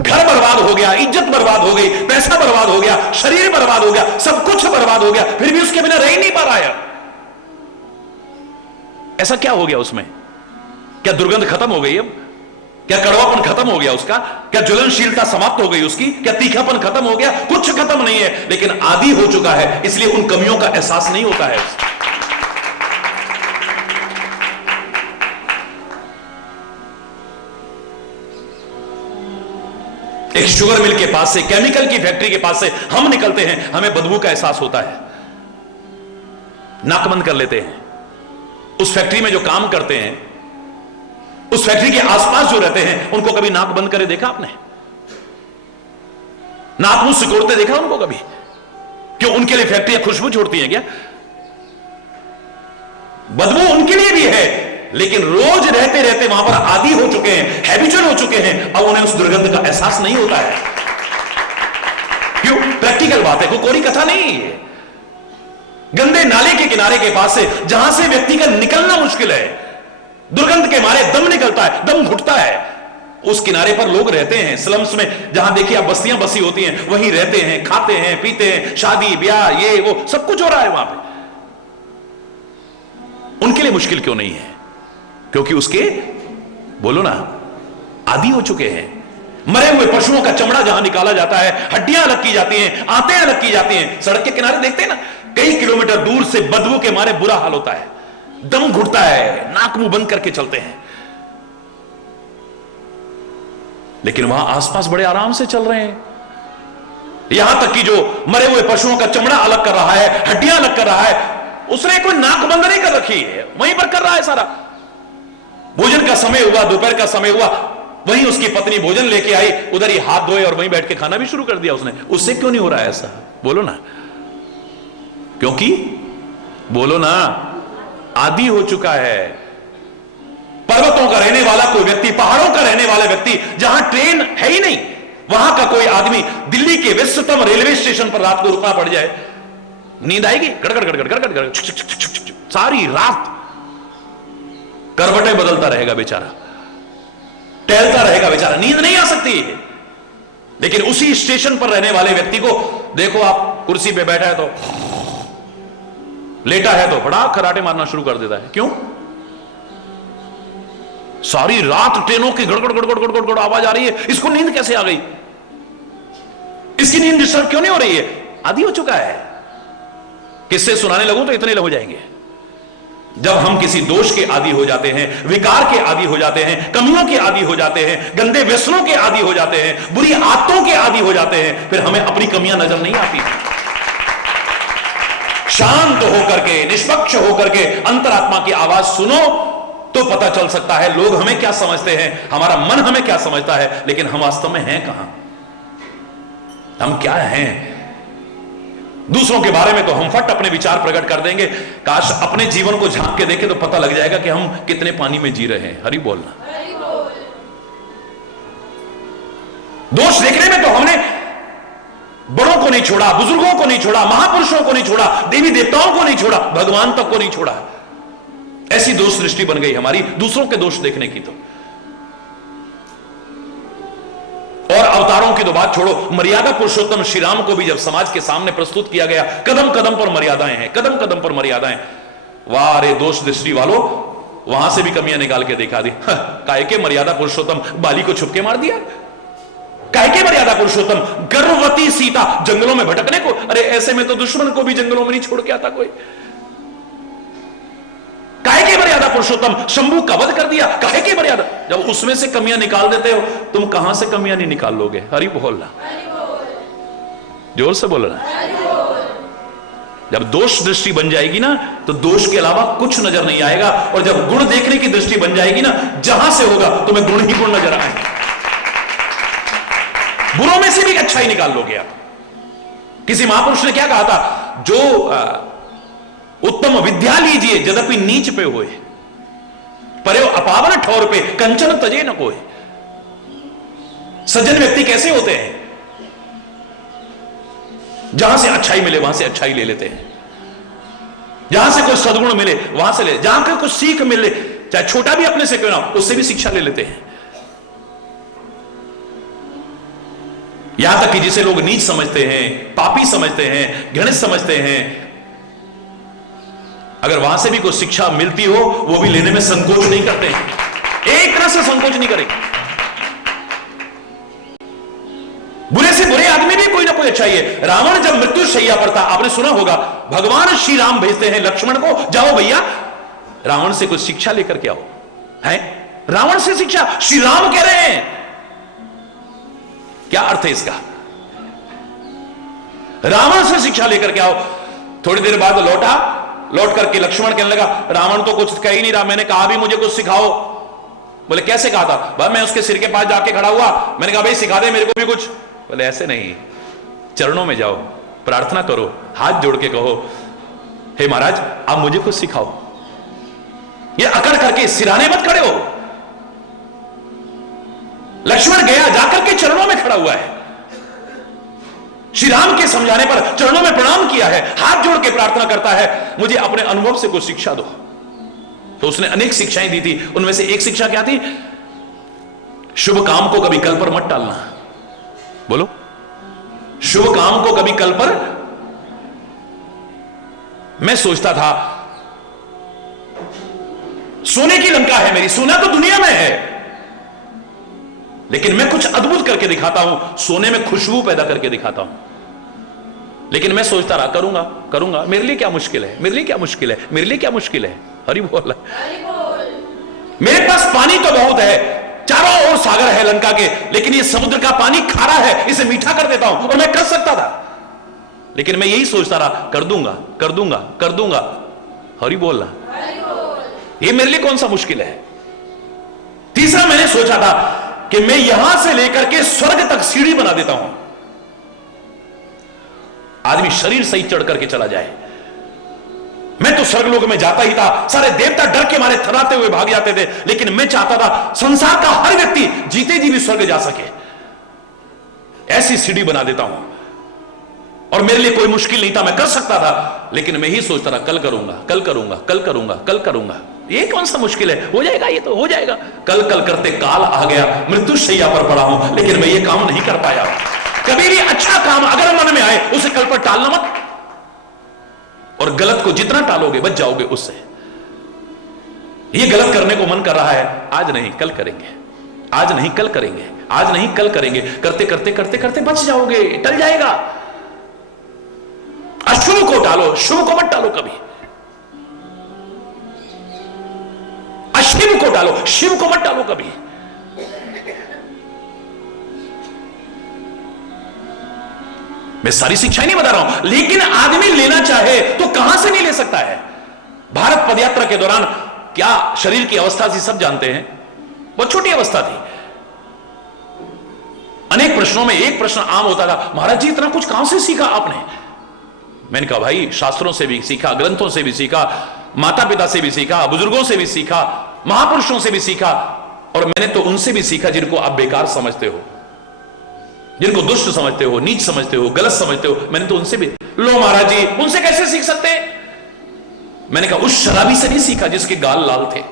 घर बर्बाद हो गया, इज्जत बर्बाद हो गई, पैसा बर्बाद हो गया, शरीर बर्बाद हो गया, सब कुछ बर्बाद हो गया, फिर भी उसके बिना रह ही नहीं पा रहा है। ऐसा क्या हो गया उसमें? क्या दुर्गंध खत्म हो गई? अब क्या कड़वापन खत्म हो गया उसका? क्या ज्वलनशीलता समाप्त हो गई उसकी? क्या तीखापन खत्म हो गया? कुछ खत्म नहीं है, लेकिन आदी हो चुका है, इसलिए उन कमियों का एहसास नहीं होता है। एक शुगर मिल के पास से, केमिकल की फैक्ट्री के पास से हम निकलते हैं, हमें बदबू का एहसास होता है, नाक बंद कर लेते हैं। उस फैक्ट्री में जो काम करते हैं, उस फैक्ट्री के आसपास जो रहते हैं, उनको कभी नाक बंद करे देखा आपने? नाक मुंह सिकोड़ते देखा उनको कभी? क्यों? उनके लिए फैक्ट्रियां खुशबू छोड़ती हैं क्या? बदबू उनके लिए भी है, लेकिन रोज रहते रहते वहां पर आदी हो चुके हैं, हैबिचुअल हो चुके हैं, अब उन्हें उस दुर्गंध का एहसास नहीं होता है। क्यों? प्रैक्टिकल बात है, कोई कोरी कथा नहीं है। गंदे नाले के किनारे के पास से, जहां से व्यक्ति का निकलना मुश्किल है, दुर्गंध के मारे दम निकलता है, दम घुटता है, उस किनारे पर लोग रहते हैं। स्लम्स में जहां देखिए आप बस्तियां बसी होती हैं, वहीं रहते हैं, खाते हैं, पीते हैं, शादी ब्याह ये वो सब कुछ हो रहा है वहां पे। उनके लिए मुश्किल क्यों नहीं है? क्योंकि उसके, बोलो ना, आदी हो चुके हैं। मरे हुए पशुओं का चमड़ा जहां निकाला जाता है, हड्डियां अलग की जाती हैं, आंतें अलग की जाती हैं, सड़क के किनारे देखते हैं ना, कई किलोमीटर दूर से बदबू के मारे बुरा हाल होता है, दम घुटता है, नाक मुंह बंद करके चलते हैं। लेकिन वहां आसपास बड़े आराम से चल रहे हैं। यहां तक कि जो मरे हुए पशुओं का चमड़ा अलग कर रहा है, हड्डियां अलग कर रहा है, उसने कोई नाक बंद नहीं कर रखी है, वहीं पर कर रहा है सारा। भोजन का समय हुआ, दोपहर का समय हुआ, वहीं उसकी पत्नी भोजन लेके आई, उधर ही हाथ धोए और वहीं बैठ के खाना भी शुरू कर दिया उसने। उससे क्यों नहीं हो रहा है ऐसा? बोलो ना, क्योंकि, बोलो ना, आदी हो चुका है। पर्वतों का रहने वाला कोई व्यक्ति, पहाड़ों का रहने वाला व्यक्ति, जहां ट्रेन है ही नहीं, वहां का कोई आदमी दिल्ली के विश्वतम रेलवे स्टेशन पर रात को रुकना पड़ जाए, नींद आएगी? गड़गड़ गड़गड़ गड़गड़ गड़गड़ सारी रात करवटें बदलता रहेगा बेचारा, टहलता रहेगा बेचारा, नींद नहीं आ सकती। लेकिन उसी स्टेशन पर रहने वाले व्यक्ति को देखो, आप कुर्सी पे बैठा है तो, लेटा है तो बड़ा खराटे मारना शुरू कर देता है। क्यों? सारी रात ट्रेनों की गड़गड़ गड़गड़ गड़गड़ गड़गड़ आवाज आ रही है, इसको नींद कैसे आ गई? इसकी नींद डिस्टर्ब क्यों नहीं हो रही है? आदी हो चुका है। किससे सुनाने लगूं तो इतने हो जाएंगे। जब हम किसी दोष के आदी हो जाते हैं, विकार के आदी हो जाते हैं, कमियों के आदी हो जाते हैं, गंदे व्यसनों के आदी हो जाते हैं, बुरी आदतों के आदी हो जाते हैं, फिर हमें अपनी कमियां नजर नहीं आती। शांत होकर के, निष्पक्ष होकर के अंतरात्मा की आवाज सुनो तो पता चल सकता है लोग हमें क्या समझते हैं, हमारा मन हमें क्या समझता है, लेकिन हम वास्तव में हैं कहां, हम क्या हैं। दूसरों के बारे में तो हम फट अपने विचार प्रकट कर देंगे, काश अपने जीवन को झांक के देखें तो पता लग जाएगा कि हम कितने पानी में जी रहे हैं। हरि बोलना। दोष देखने में तो हमने बड़ों को नहीं छोड़ा, बुजुर्गों को नहीं छोड़ा, महापुरुषों को नहीं छोड़ा, देवी देवताओं को नहीं छोड़ा, भगवान तक को नहीं छोड़ा। ऐसी दोष दृष्टि बन गई हमारी दूसरों के दोष देखने की। तो और अवतारों की तो बात छोड़ो, मर्यादा पुरुषोत्तम श्री राम को भी जब समाज के सामने प्रस्तुत किया गया, कदम कदम पर मर्यादाएं हैं, कदम कदम पर मर्यादाएं। वाह रे दोष दृष्टि वालों, वहां से भी कमियां निकाल के दिखा दी। काहे के मर्यादा पुरुषोत्तम बाली को छुप के मार दिया? काहे के मर्यादा पुरुषोत्तम गर्भवती सीता जंगलों में भटकने को? अरे ऐसे में तो दुश्मन को भी जंगलों में नहीं छोड़ के आता कोई। काहे के मर्यादा पुरुषोत्तम शंभू का वध कर दिया? काहे के मर्यादा? जब उसमें से कमियां निकाल देते हो, तुम कहां से कमियां नहीं निकाल लोगे? हरि बोलना, जोर से बोलना। जब दोष दृष्टि बन जाएगी ना, तो दोष के अलावा कुछ नजर नहीं आएगा, और जब गुण देखने की दृष्टि बन जाएगी ना, जहां से होगा तुम्हें गुण ही गुण नजर आएंगे। बुरों में से भी अच्छा ही निकाल लोगे आप। किसी महापुरुष ने क्या कहा था? जो उत्तम विद्या लीजिए यद्यपि नीच पे होए, परे अपावन ठौर पे कंचन तजे न कोई। सज्जन व्यक्ति कैसे होते हैं? जहां से अच्छाई मिले वहां से अच्छाई ले लेते हैं, जहां से कोई सद्गुण मिले वहां से ले, जहां से कुछ सीख मिले चाहे छोटा भी अपने से क्यों ना, उससे भी शिक्षा ले लेते हैं। यहां तक कि जिसे लोग नीच समझते हैं, पापी समझते हैं, घृणित समझते हैं, अगर वहां से भी कोई शिक्षा मिलती हो वो भी लेने में संकोच नहीं करते हैं, एक तरह से संकोच नहीं करेंगे। बुरे से बुरे आदमी भी कोई ना कोई अच्छा ही है। रावण जब मृत्यु शैया पर था, आपने सुना होगा, भगवान श्री राम भेजते हैं लक्ष्मण को, जाओ भैया रावण से कुछ शिक्षा लेकर के आओ। है रावण से शिक्षा, श्री राम कह रहे हैं। क्या अर्थ है इसका? रावण से शिक्षा लेकर के आओ। थोड़ी देर बाद लौट करके लक्ष्मण कहने लगा, रावण तो कुछ कह ही नहीं रहा, मैंने कहा भी मुझे कुछ सिखाओ। बोले कैसे कहा था? भाई मैं उसके सिर के पास जाके खड़ा हुआ, मैंने कहा भाई सिखा दे मेरे को भी कुछ। बोले ऐसे नहीं, चरणों में जाओ, प्रार्थना करो, हाथ जोड़ के कहो, हे महाराज आप मुझे कुछ सिखाओ। ये अकड़ करके सिराने मत खड़े हो। लक्ष्मण गया, जाकर के चरणों में खड़ा हुआ है, श्री राम के समझाने पर चरणों में प्रणाम किया है, हाथ जोड़ के प्रार्थना करता है, मुझे अपने अनुभव से कुछ शिक्षा दो। तो उसने अनेक शिक्षाएं दी थी, उनमें से एक शिक्षा क्या थी? शुभ काम को कभी कल पर मत टालना। बोलो, शुभ काम को कभी कल पर। मैं सोचता था सोने की लंका है मेरी, सोना तो दुनिया में है, लेकिन मैं कुछ अद्भुत करके दिखाता हूं, सोने में खुशबू पैदा करके दिखाता हूं। लेकिन मैं सोचता रहा करूंगा करूंगा, मेरे लिए क्या मुश्किल है, मेरे लिए क्या मुश्किल है, मेरे लिए क्या मुश्किल है। हरि बोल। मेरे पास पानी तो बहुत है, चारों ओर सागर है लंका के, लेकिन ये समुद्र का पानी खारा है, इसे मीठा कर देता हूं। और मैं कर सकता था, लेकिन मैं यही सोचता रहा कर दूंगा कर दूंगा कर दूंगा। हरि बोलना, ये मेरे लिए कौन सा मुश्किल है। तीसरा मैंने सोचा था कि मैं यहां से लेकर के स्वर्ग तक सीढ़ी बना देता हूं, आदमी शरीर सही चढ़ करके चला जाए। मैं तो स्वर्गलोक में जाता ही था, सारे देवता डर के मारे थराते हुए भाग जाते थे, लेकिन मैं चाहता था संसार का हर व्यक्ति जीते जी भी स्वर्ग जा सके, ऐसी सीढ़ी बना देता हूं। और मेरे लिए कोई मुश्किल नहीं था, मैं कर सकता था, लेकिन मैं ही सोचता था कल करूंगा कल करूंगा कल करूंगा कल करूंगा। ये कौन सा मुश्किल है, हो जाएगा, ये तो हो जाएगा। कल कल करते काल आ गया, मृत्यु शैया पर पड़ा हूं, लेकिन मैं ये काम नहीं कर पाया। कभी भी अच्छा काम अगर मन में आए उसे कल पर टालना मत, और गलत को जितना टालोगे बच जाओगे उससे। ये गलत करने को मन कर रहा है, आज नहीं कल करेंगे, आज नहीं कल करेंगे, आज नहीं कल करेंगे, करते करते करते करते बच जाओगे, टल जाएगा। अशुभ को टालो, शुभ को मत टालो कभी। अशिव को टालो, शिव को मत टालो कभी। मैं सारी शिक्षाएं नहीं बता रहा हूं, लेकिन आदमी लेना चाहे तो कहां से नहीं ले सकता है। भारत पदयात्रा के दौरान क्या शरीर की अवस्था थी सब जानते हैं, बहुत छोटी अवस्था थी। अनेक प्रश्नों में एक प्रश्न आम होता था, महाराज जी इतना कुछ कहां से सीखा आपने? मैंने कहा भाई शास्त्रों से भी सीखा, ग्रंथों से भी सीखा, माता पिता से भी सीखा, बुजुर्गों से भी सीखा, महापुरुषों से भी सीखा, और मैंने तो उनसे भी सीखा जिनको आप बेकार समझते हो, जिनको दुष्ट समझते हो, नीच समझते हो, गलत समझते हो, मैंने तो उनसे भी। लो महाराज जी उनसे कैसे सीख सकते हैं? मैंने कहा उस शराबी से नहीं सीखा जिसके गाल लाल थे,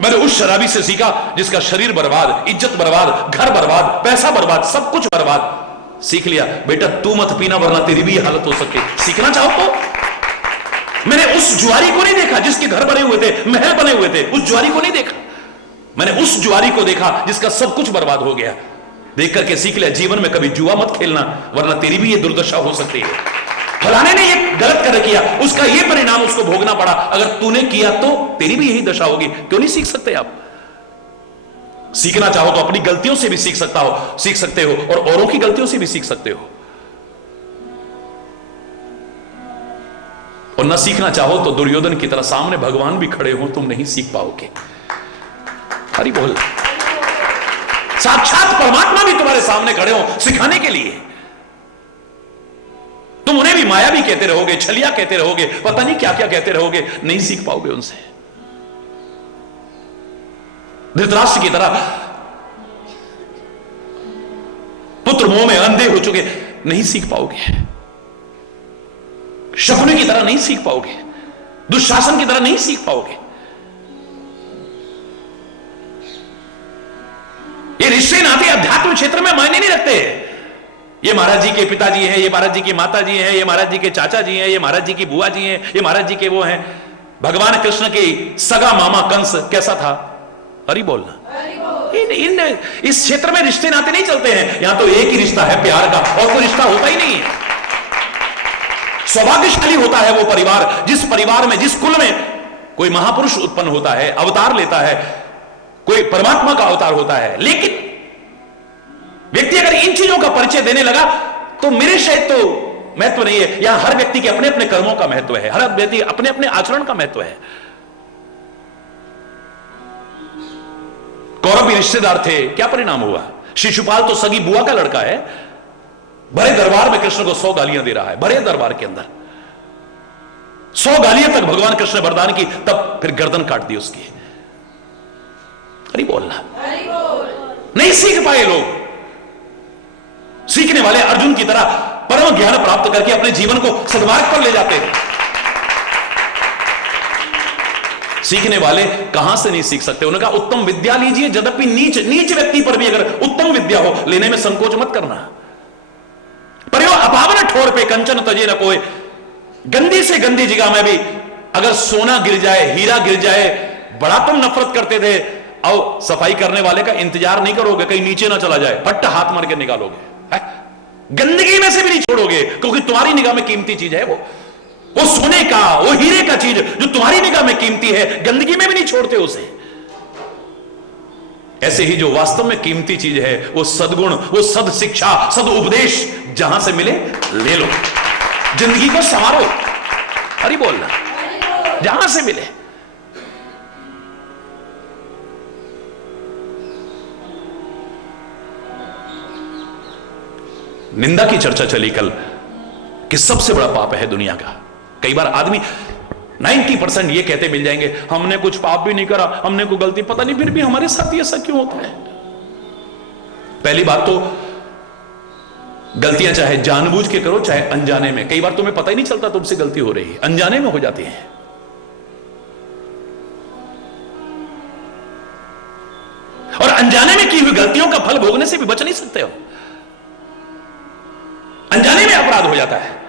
मैंने उस शराबी से सीखा जिसका शरीर बर्बाद, इज्जत बर्बाद, घर बर्बाद, पैसा बर्बाद, सब कुछ बर्बाद। सीख लिया बेटा तू मत पीना वरना तेरी भी हालत हो सकती है। सीखना चाहो तो। मैंने उस जुआरी को नहीं देखा जिसके घर बने हुए थे, महल बने हुए थे, उस जुआरी को नहीं देखा। मैंने उस जुआरी को देखा जिसका सब कुछ बर्बाद हो गया। देख करके सीख लिया जीवन में कभी जुआ मत खेलना वरना तेरी भी ये दुर्दशा हो सकती है। फलाने ने ये गलत कर किया, उसका ये परिणाम उसको भोगना पड़ा, अगर तूने किया तो तेरी भी यही दशा होगी। क्यों नहीं सीख सकते आप? सीखना चाहो तो अपनी गलतियों से भी सीख सकते हो और औरों की गलतियों से भी सीख सकते हो। और न सीखना चाहो तो दुर्योधन की तरह सामने भगवान भी खड़े हो, तुम नहीं सीख पाओगे। हरि बोल। साक्षात परमात्मा भी तुम्हारे सामने खड़े हो सिखाने के लिए। तुम उन्हें भी माया भी कहते रहोगे, छलिया कहते रहोगे, पता नहीं क्या क्या कहते रहोगे, नहीं सीख पाओगे उनसे। धृतराष्ट्र की तरह पुत्र मोह में अंधे हो चुके नहीं सीख पाओगे, शकुनी की तरह नहीं सीख पाओगे, दुशासन की तरह नहीं सीख पाओगे। ये रिश्ते नाते अध्यात्म क्षेत्र में मायने नहीं रखते। ये महाराज जी के पिताजी हैं, ये महाराज जी की माता जी हैं, ये महाराज जी के चाचा जी हैं, ये महाराज जी की बुआ जी हैं, ये महाराज जी के वो हैं। भगवान कृष्ण की सगा मामा कंस कैसा था? हरि बोलना। इन इस क्षेत्र में रिश्ते नाते नहीं चलते हैं। यहां तो एक ही रिश्ता है प्यार का, और कोई रिश्ता होता ही नहीं है। सौभाग्यशाली होता है वो परिवार जिस परिवार में, जिस कुल में कोई महापुरुष उत्पन्न होता है, अवतार लेता है, कोई परमात्मा का अवतार होता है। लेकिन व्यक्ति अगर इन चीजों का परिचय देने लगा तो मेरे शायद तो महत्व नहीं है। यहां हर व्यक्ति के अपने अपने कर्मों का महत्व है, हर व्यक्ति अपने अपने आचरण का महत्व है। कौरव भी रिश्तेदार थे, क्या परिणाम हुआ? शिशुपाल तो सगी बुआ का लड़का है, भरे दरबार में कृष्ण को 100 गालियां दे रहा है। भरे दरबार के अंदर 100 गालियां तक भगवान कृष्ण ने वरदान की, तब फिर गर्दन काट दी उसकी। हरि बोलना। नहीं सीख पाए लोग। सीखने वाले अर्जुन की तरह परम ज्ञान प्राप्त करके अपने जीवन को सद्मार्ग पर ले जाते हैं। सीखने वाले कहां से नहीं सीख सकते? उन्होंने कहा उत्तम विद्या लीजिए, यद्यपि नीच व्यक्ति पर भी अगर उत्तम विद्या हो, लेने में संकोच मत करना। पर यो अपावन ठोर पे कंचन तजे न कोई। गंदी से गंदी जगह में भी अगर सोना गिर जाए, हीरा गिर जाए, बड़ा तुम नफरत करते थे, और सफाई करने वाले का इंतजार नहीं करोगे कहीं नीचे ना चला जाए, फट हाथ मार के निकालोगे। गंदगी में से भी नहीं छोड़ोगे, क्योंकि तुम्हारी निगाह में कीमती चीज है वो सोने का, वो हीरे का चीज जो तुम्हारी निगाह में कीमती है, गंदगी में भी नहीं छोड़ते उसे। ऐसे ही जो वास्तव में कीमती चीज है, वो सद्गुण, वो सद शिक्षा, सद उपदेश जहां से मिले ले लो, जिंदगी को संवारो। हरि बोलना। जहां से मिले। निंदा की चर्चा चली कल कि सबसे बड़ा पाप है दुनिया का। कई बार आदमी 90% ये कहते मिल जाएंगे, हमने कुछ पाप भी नहीं करा, हमने कोई गलती, पता नहीं फिर भी हमारे साथ ये ऐसा क्यों होता है। पहली बात तो गलतियां चाहे जानबूझ के करो चाहे अनजाने में, कई बार तुम्हें पता ही नहीं चलता तुमसे गलती हो रही है, अनजाने में हो जाती है। और अनजाने में की हुई गलतियों का फल भोगने से भी बच नहीं सकते हो। अनजाने में अपराध हो जाता है।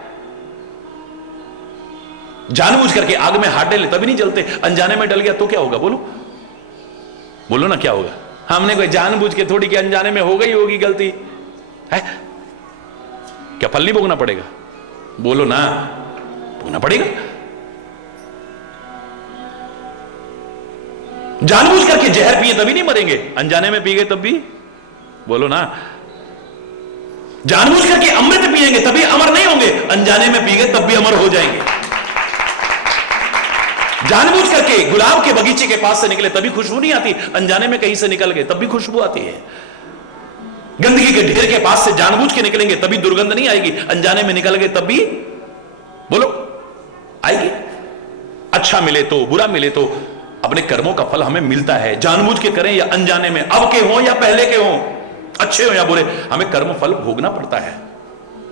जानबूझ करके आग में हाथ डाले तभी नहीं जलते, अनजाने में डल गया तो क्या होगा? बोलो बोलो ना, क्या होगा? हमने कोई जानबूझ के थोड़ी कि अनजाने में हो गई होगी गलती है, क्या फल नहीं भोगना पड़ेगा? बोलो ना, भोगना पड़ेगा। जानबूझ करके जहर पिए तभी नहीं मरेंगे, अनजाने में पी गए तब भी, बोलो ना। जानबूझ करके अमृत पिएंगे तभी अमर नहीं होंगे, अनजाने में पी गए तब भी अमर हो जाएंगे। जानबूझ करके गुलाब के बगीचे के पास से निकले तभी खुशबू नहीं आती, अनजाने में कहीं से निकल गए तब भी खुशबू आती है। गंदगी के ढेर के पास से जानबूझ के निकलेंगे तभी दुर्गंध नहीं आएगी, अनजाने में निकल गए तब भी, बोलो, आएगी। अच्छा मिले तो, बुरा मिले तो, अपने कर्मों का फल हमें मिलता है, जानबूझ के करें या अनजाने में, अब के हों या पहले के हों, अच्छे हो या बुरे, हमें कर्म फल भोगना पड़ता है।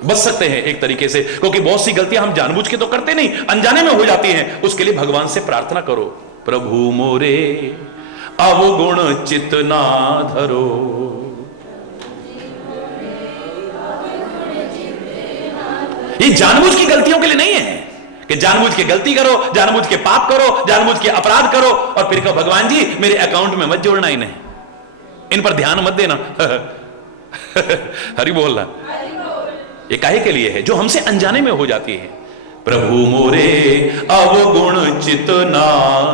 बच सकते हैं एक तरीके से, क्योंकि बहुत सी गलतियां हम जानबूझ के तो करते नहीं, अनजाने में हो जाती हैं। उसके लिए भगवान से प्रार्थना करो, प्रभु मोरे अवगुण चित ना धरो। ये जानबूझ की गलतियों के लिए नहीं है कि जानबूझ के गलती करो, जानबूझ के पाप करो, जानबूझ के अपराध करो और फिर कहो भगवान जी मेरे अकाउंट में मत जोड़ना, इन्हें, इन पर ध्यान मत देना। हरि बोलना। ये काहे के लिए है? जो हमसे अनजाने में हो जाती है। प्रभु मोरे अवगुण चित ना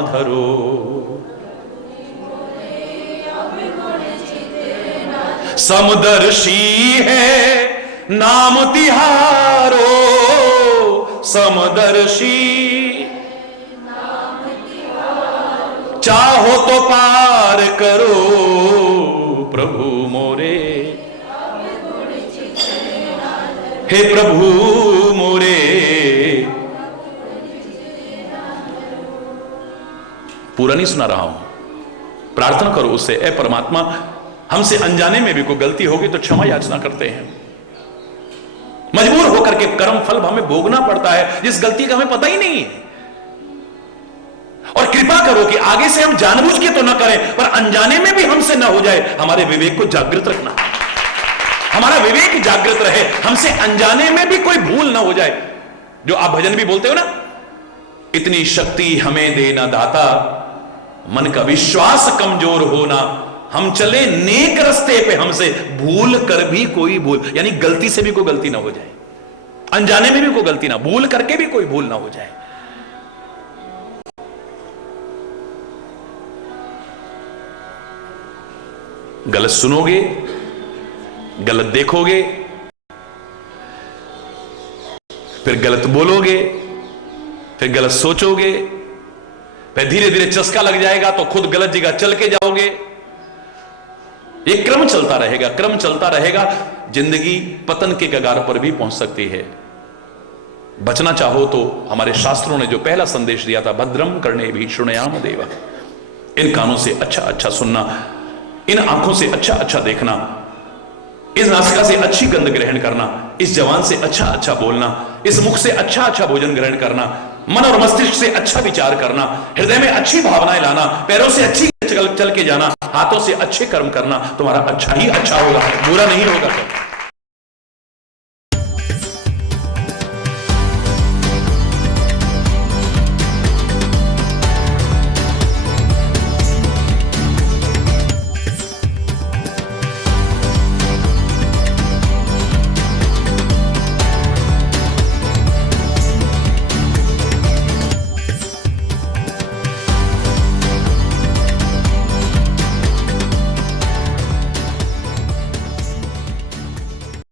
धरो, समदर्शी है नाम तिहारो, समदर्शी चाहो तो पार करो, प्रभु मोरे, हे प्रभु मोरे। पूरा नहीं सुना रहा हूं, प्रार्थना करो उससे, ए परमात्मा हमसे अनजाने में भी कोई गलती होगी तो क्षमा याचना करते हैं। मजबूर होकर के कर्म फल हमें भोगना पड़ता है जिस गलती का हमें पता ही नहीं है। और कृपा करो कि आगे से हम जानबूझ के तो ना करें, पर अनजाने में भी हमसे ना हो जाए। हमारे विवेक को जागृत रखना, हमारा विवेक जागृत रहे, हमसे अनजाने में भी कोई भूल ना हो जाए। जो आप भजन भी बोलते हो ना, इतनी शक्ति हमें देना दाता, मन का विश्वास कमजोर होना, हम चले नेक रास्ते पे, हमसे भूल कर भी कोई भूल, यानी गलती से भी कोई गलती ना हो जाए, अनजाने में भी कोई गलती ना, भूल करके भी कोई भूल ना हो जाए। गलत सुनोगे, गलत देखोगे, फिर गलत बोलोगे, फिर गलत सोचोगे, फिर धीरे धीरे चस्का लग जाएगा तो खुद गलत जगह चल के जाओगे। ये क्रम चलता रहेगा, क्रम चलता रहेगा, जिंदगी पतन के कगार पर भी पहुंच सकती है। बचना चाहो तो हमारे शास्त्रों ने जो पहला संदेश दिया था, भद्रम करणे भी शृणुयाम देवा, इन कानों से अच्छा अच्छा सुनना, इन आंखों से अच्छा अच्छा देखना, इस नासिका से अच्छी गंध ग्रहण करना, इस जवान से अच्छा अच्छा बोलना, इस मुख से अच्छा अच्छा भोजन ग्रहण करना, मन और मस्तिष्क से अच्छा विचार करना, हृदय में अच्छी भावनाएं लाना, पैरों से अच्छी चल के जाना, हाथों से अच्छे कर्म करना, तुम्हारा अच्छा ही अच्छा होगा, बुरा नहीं होगा।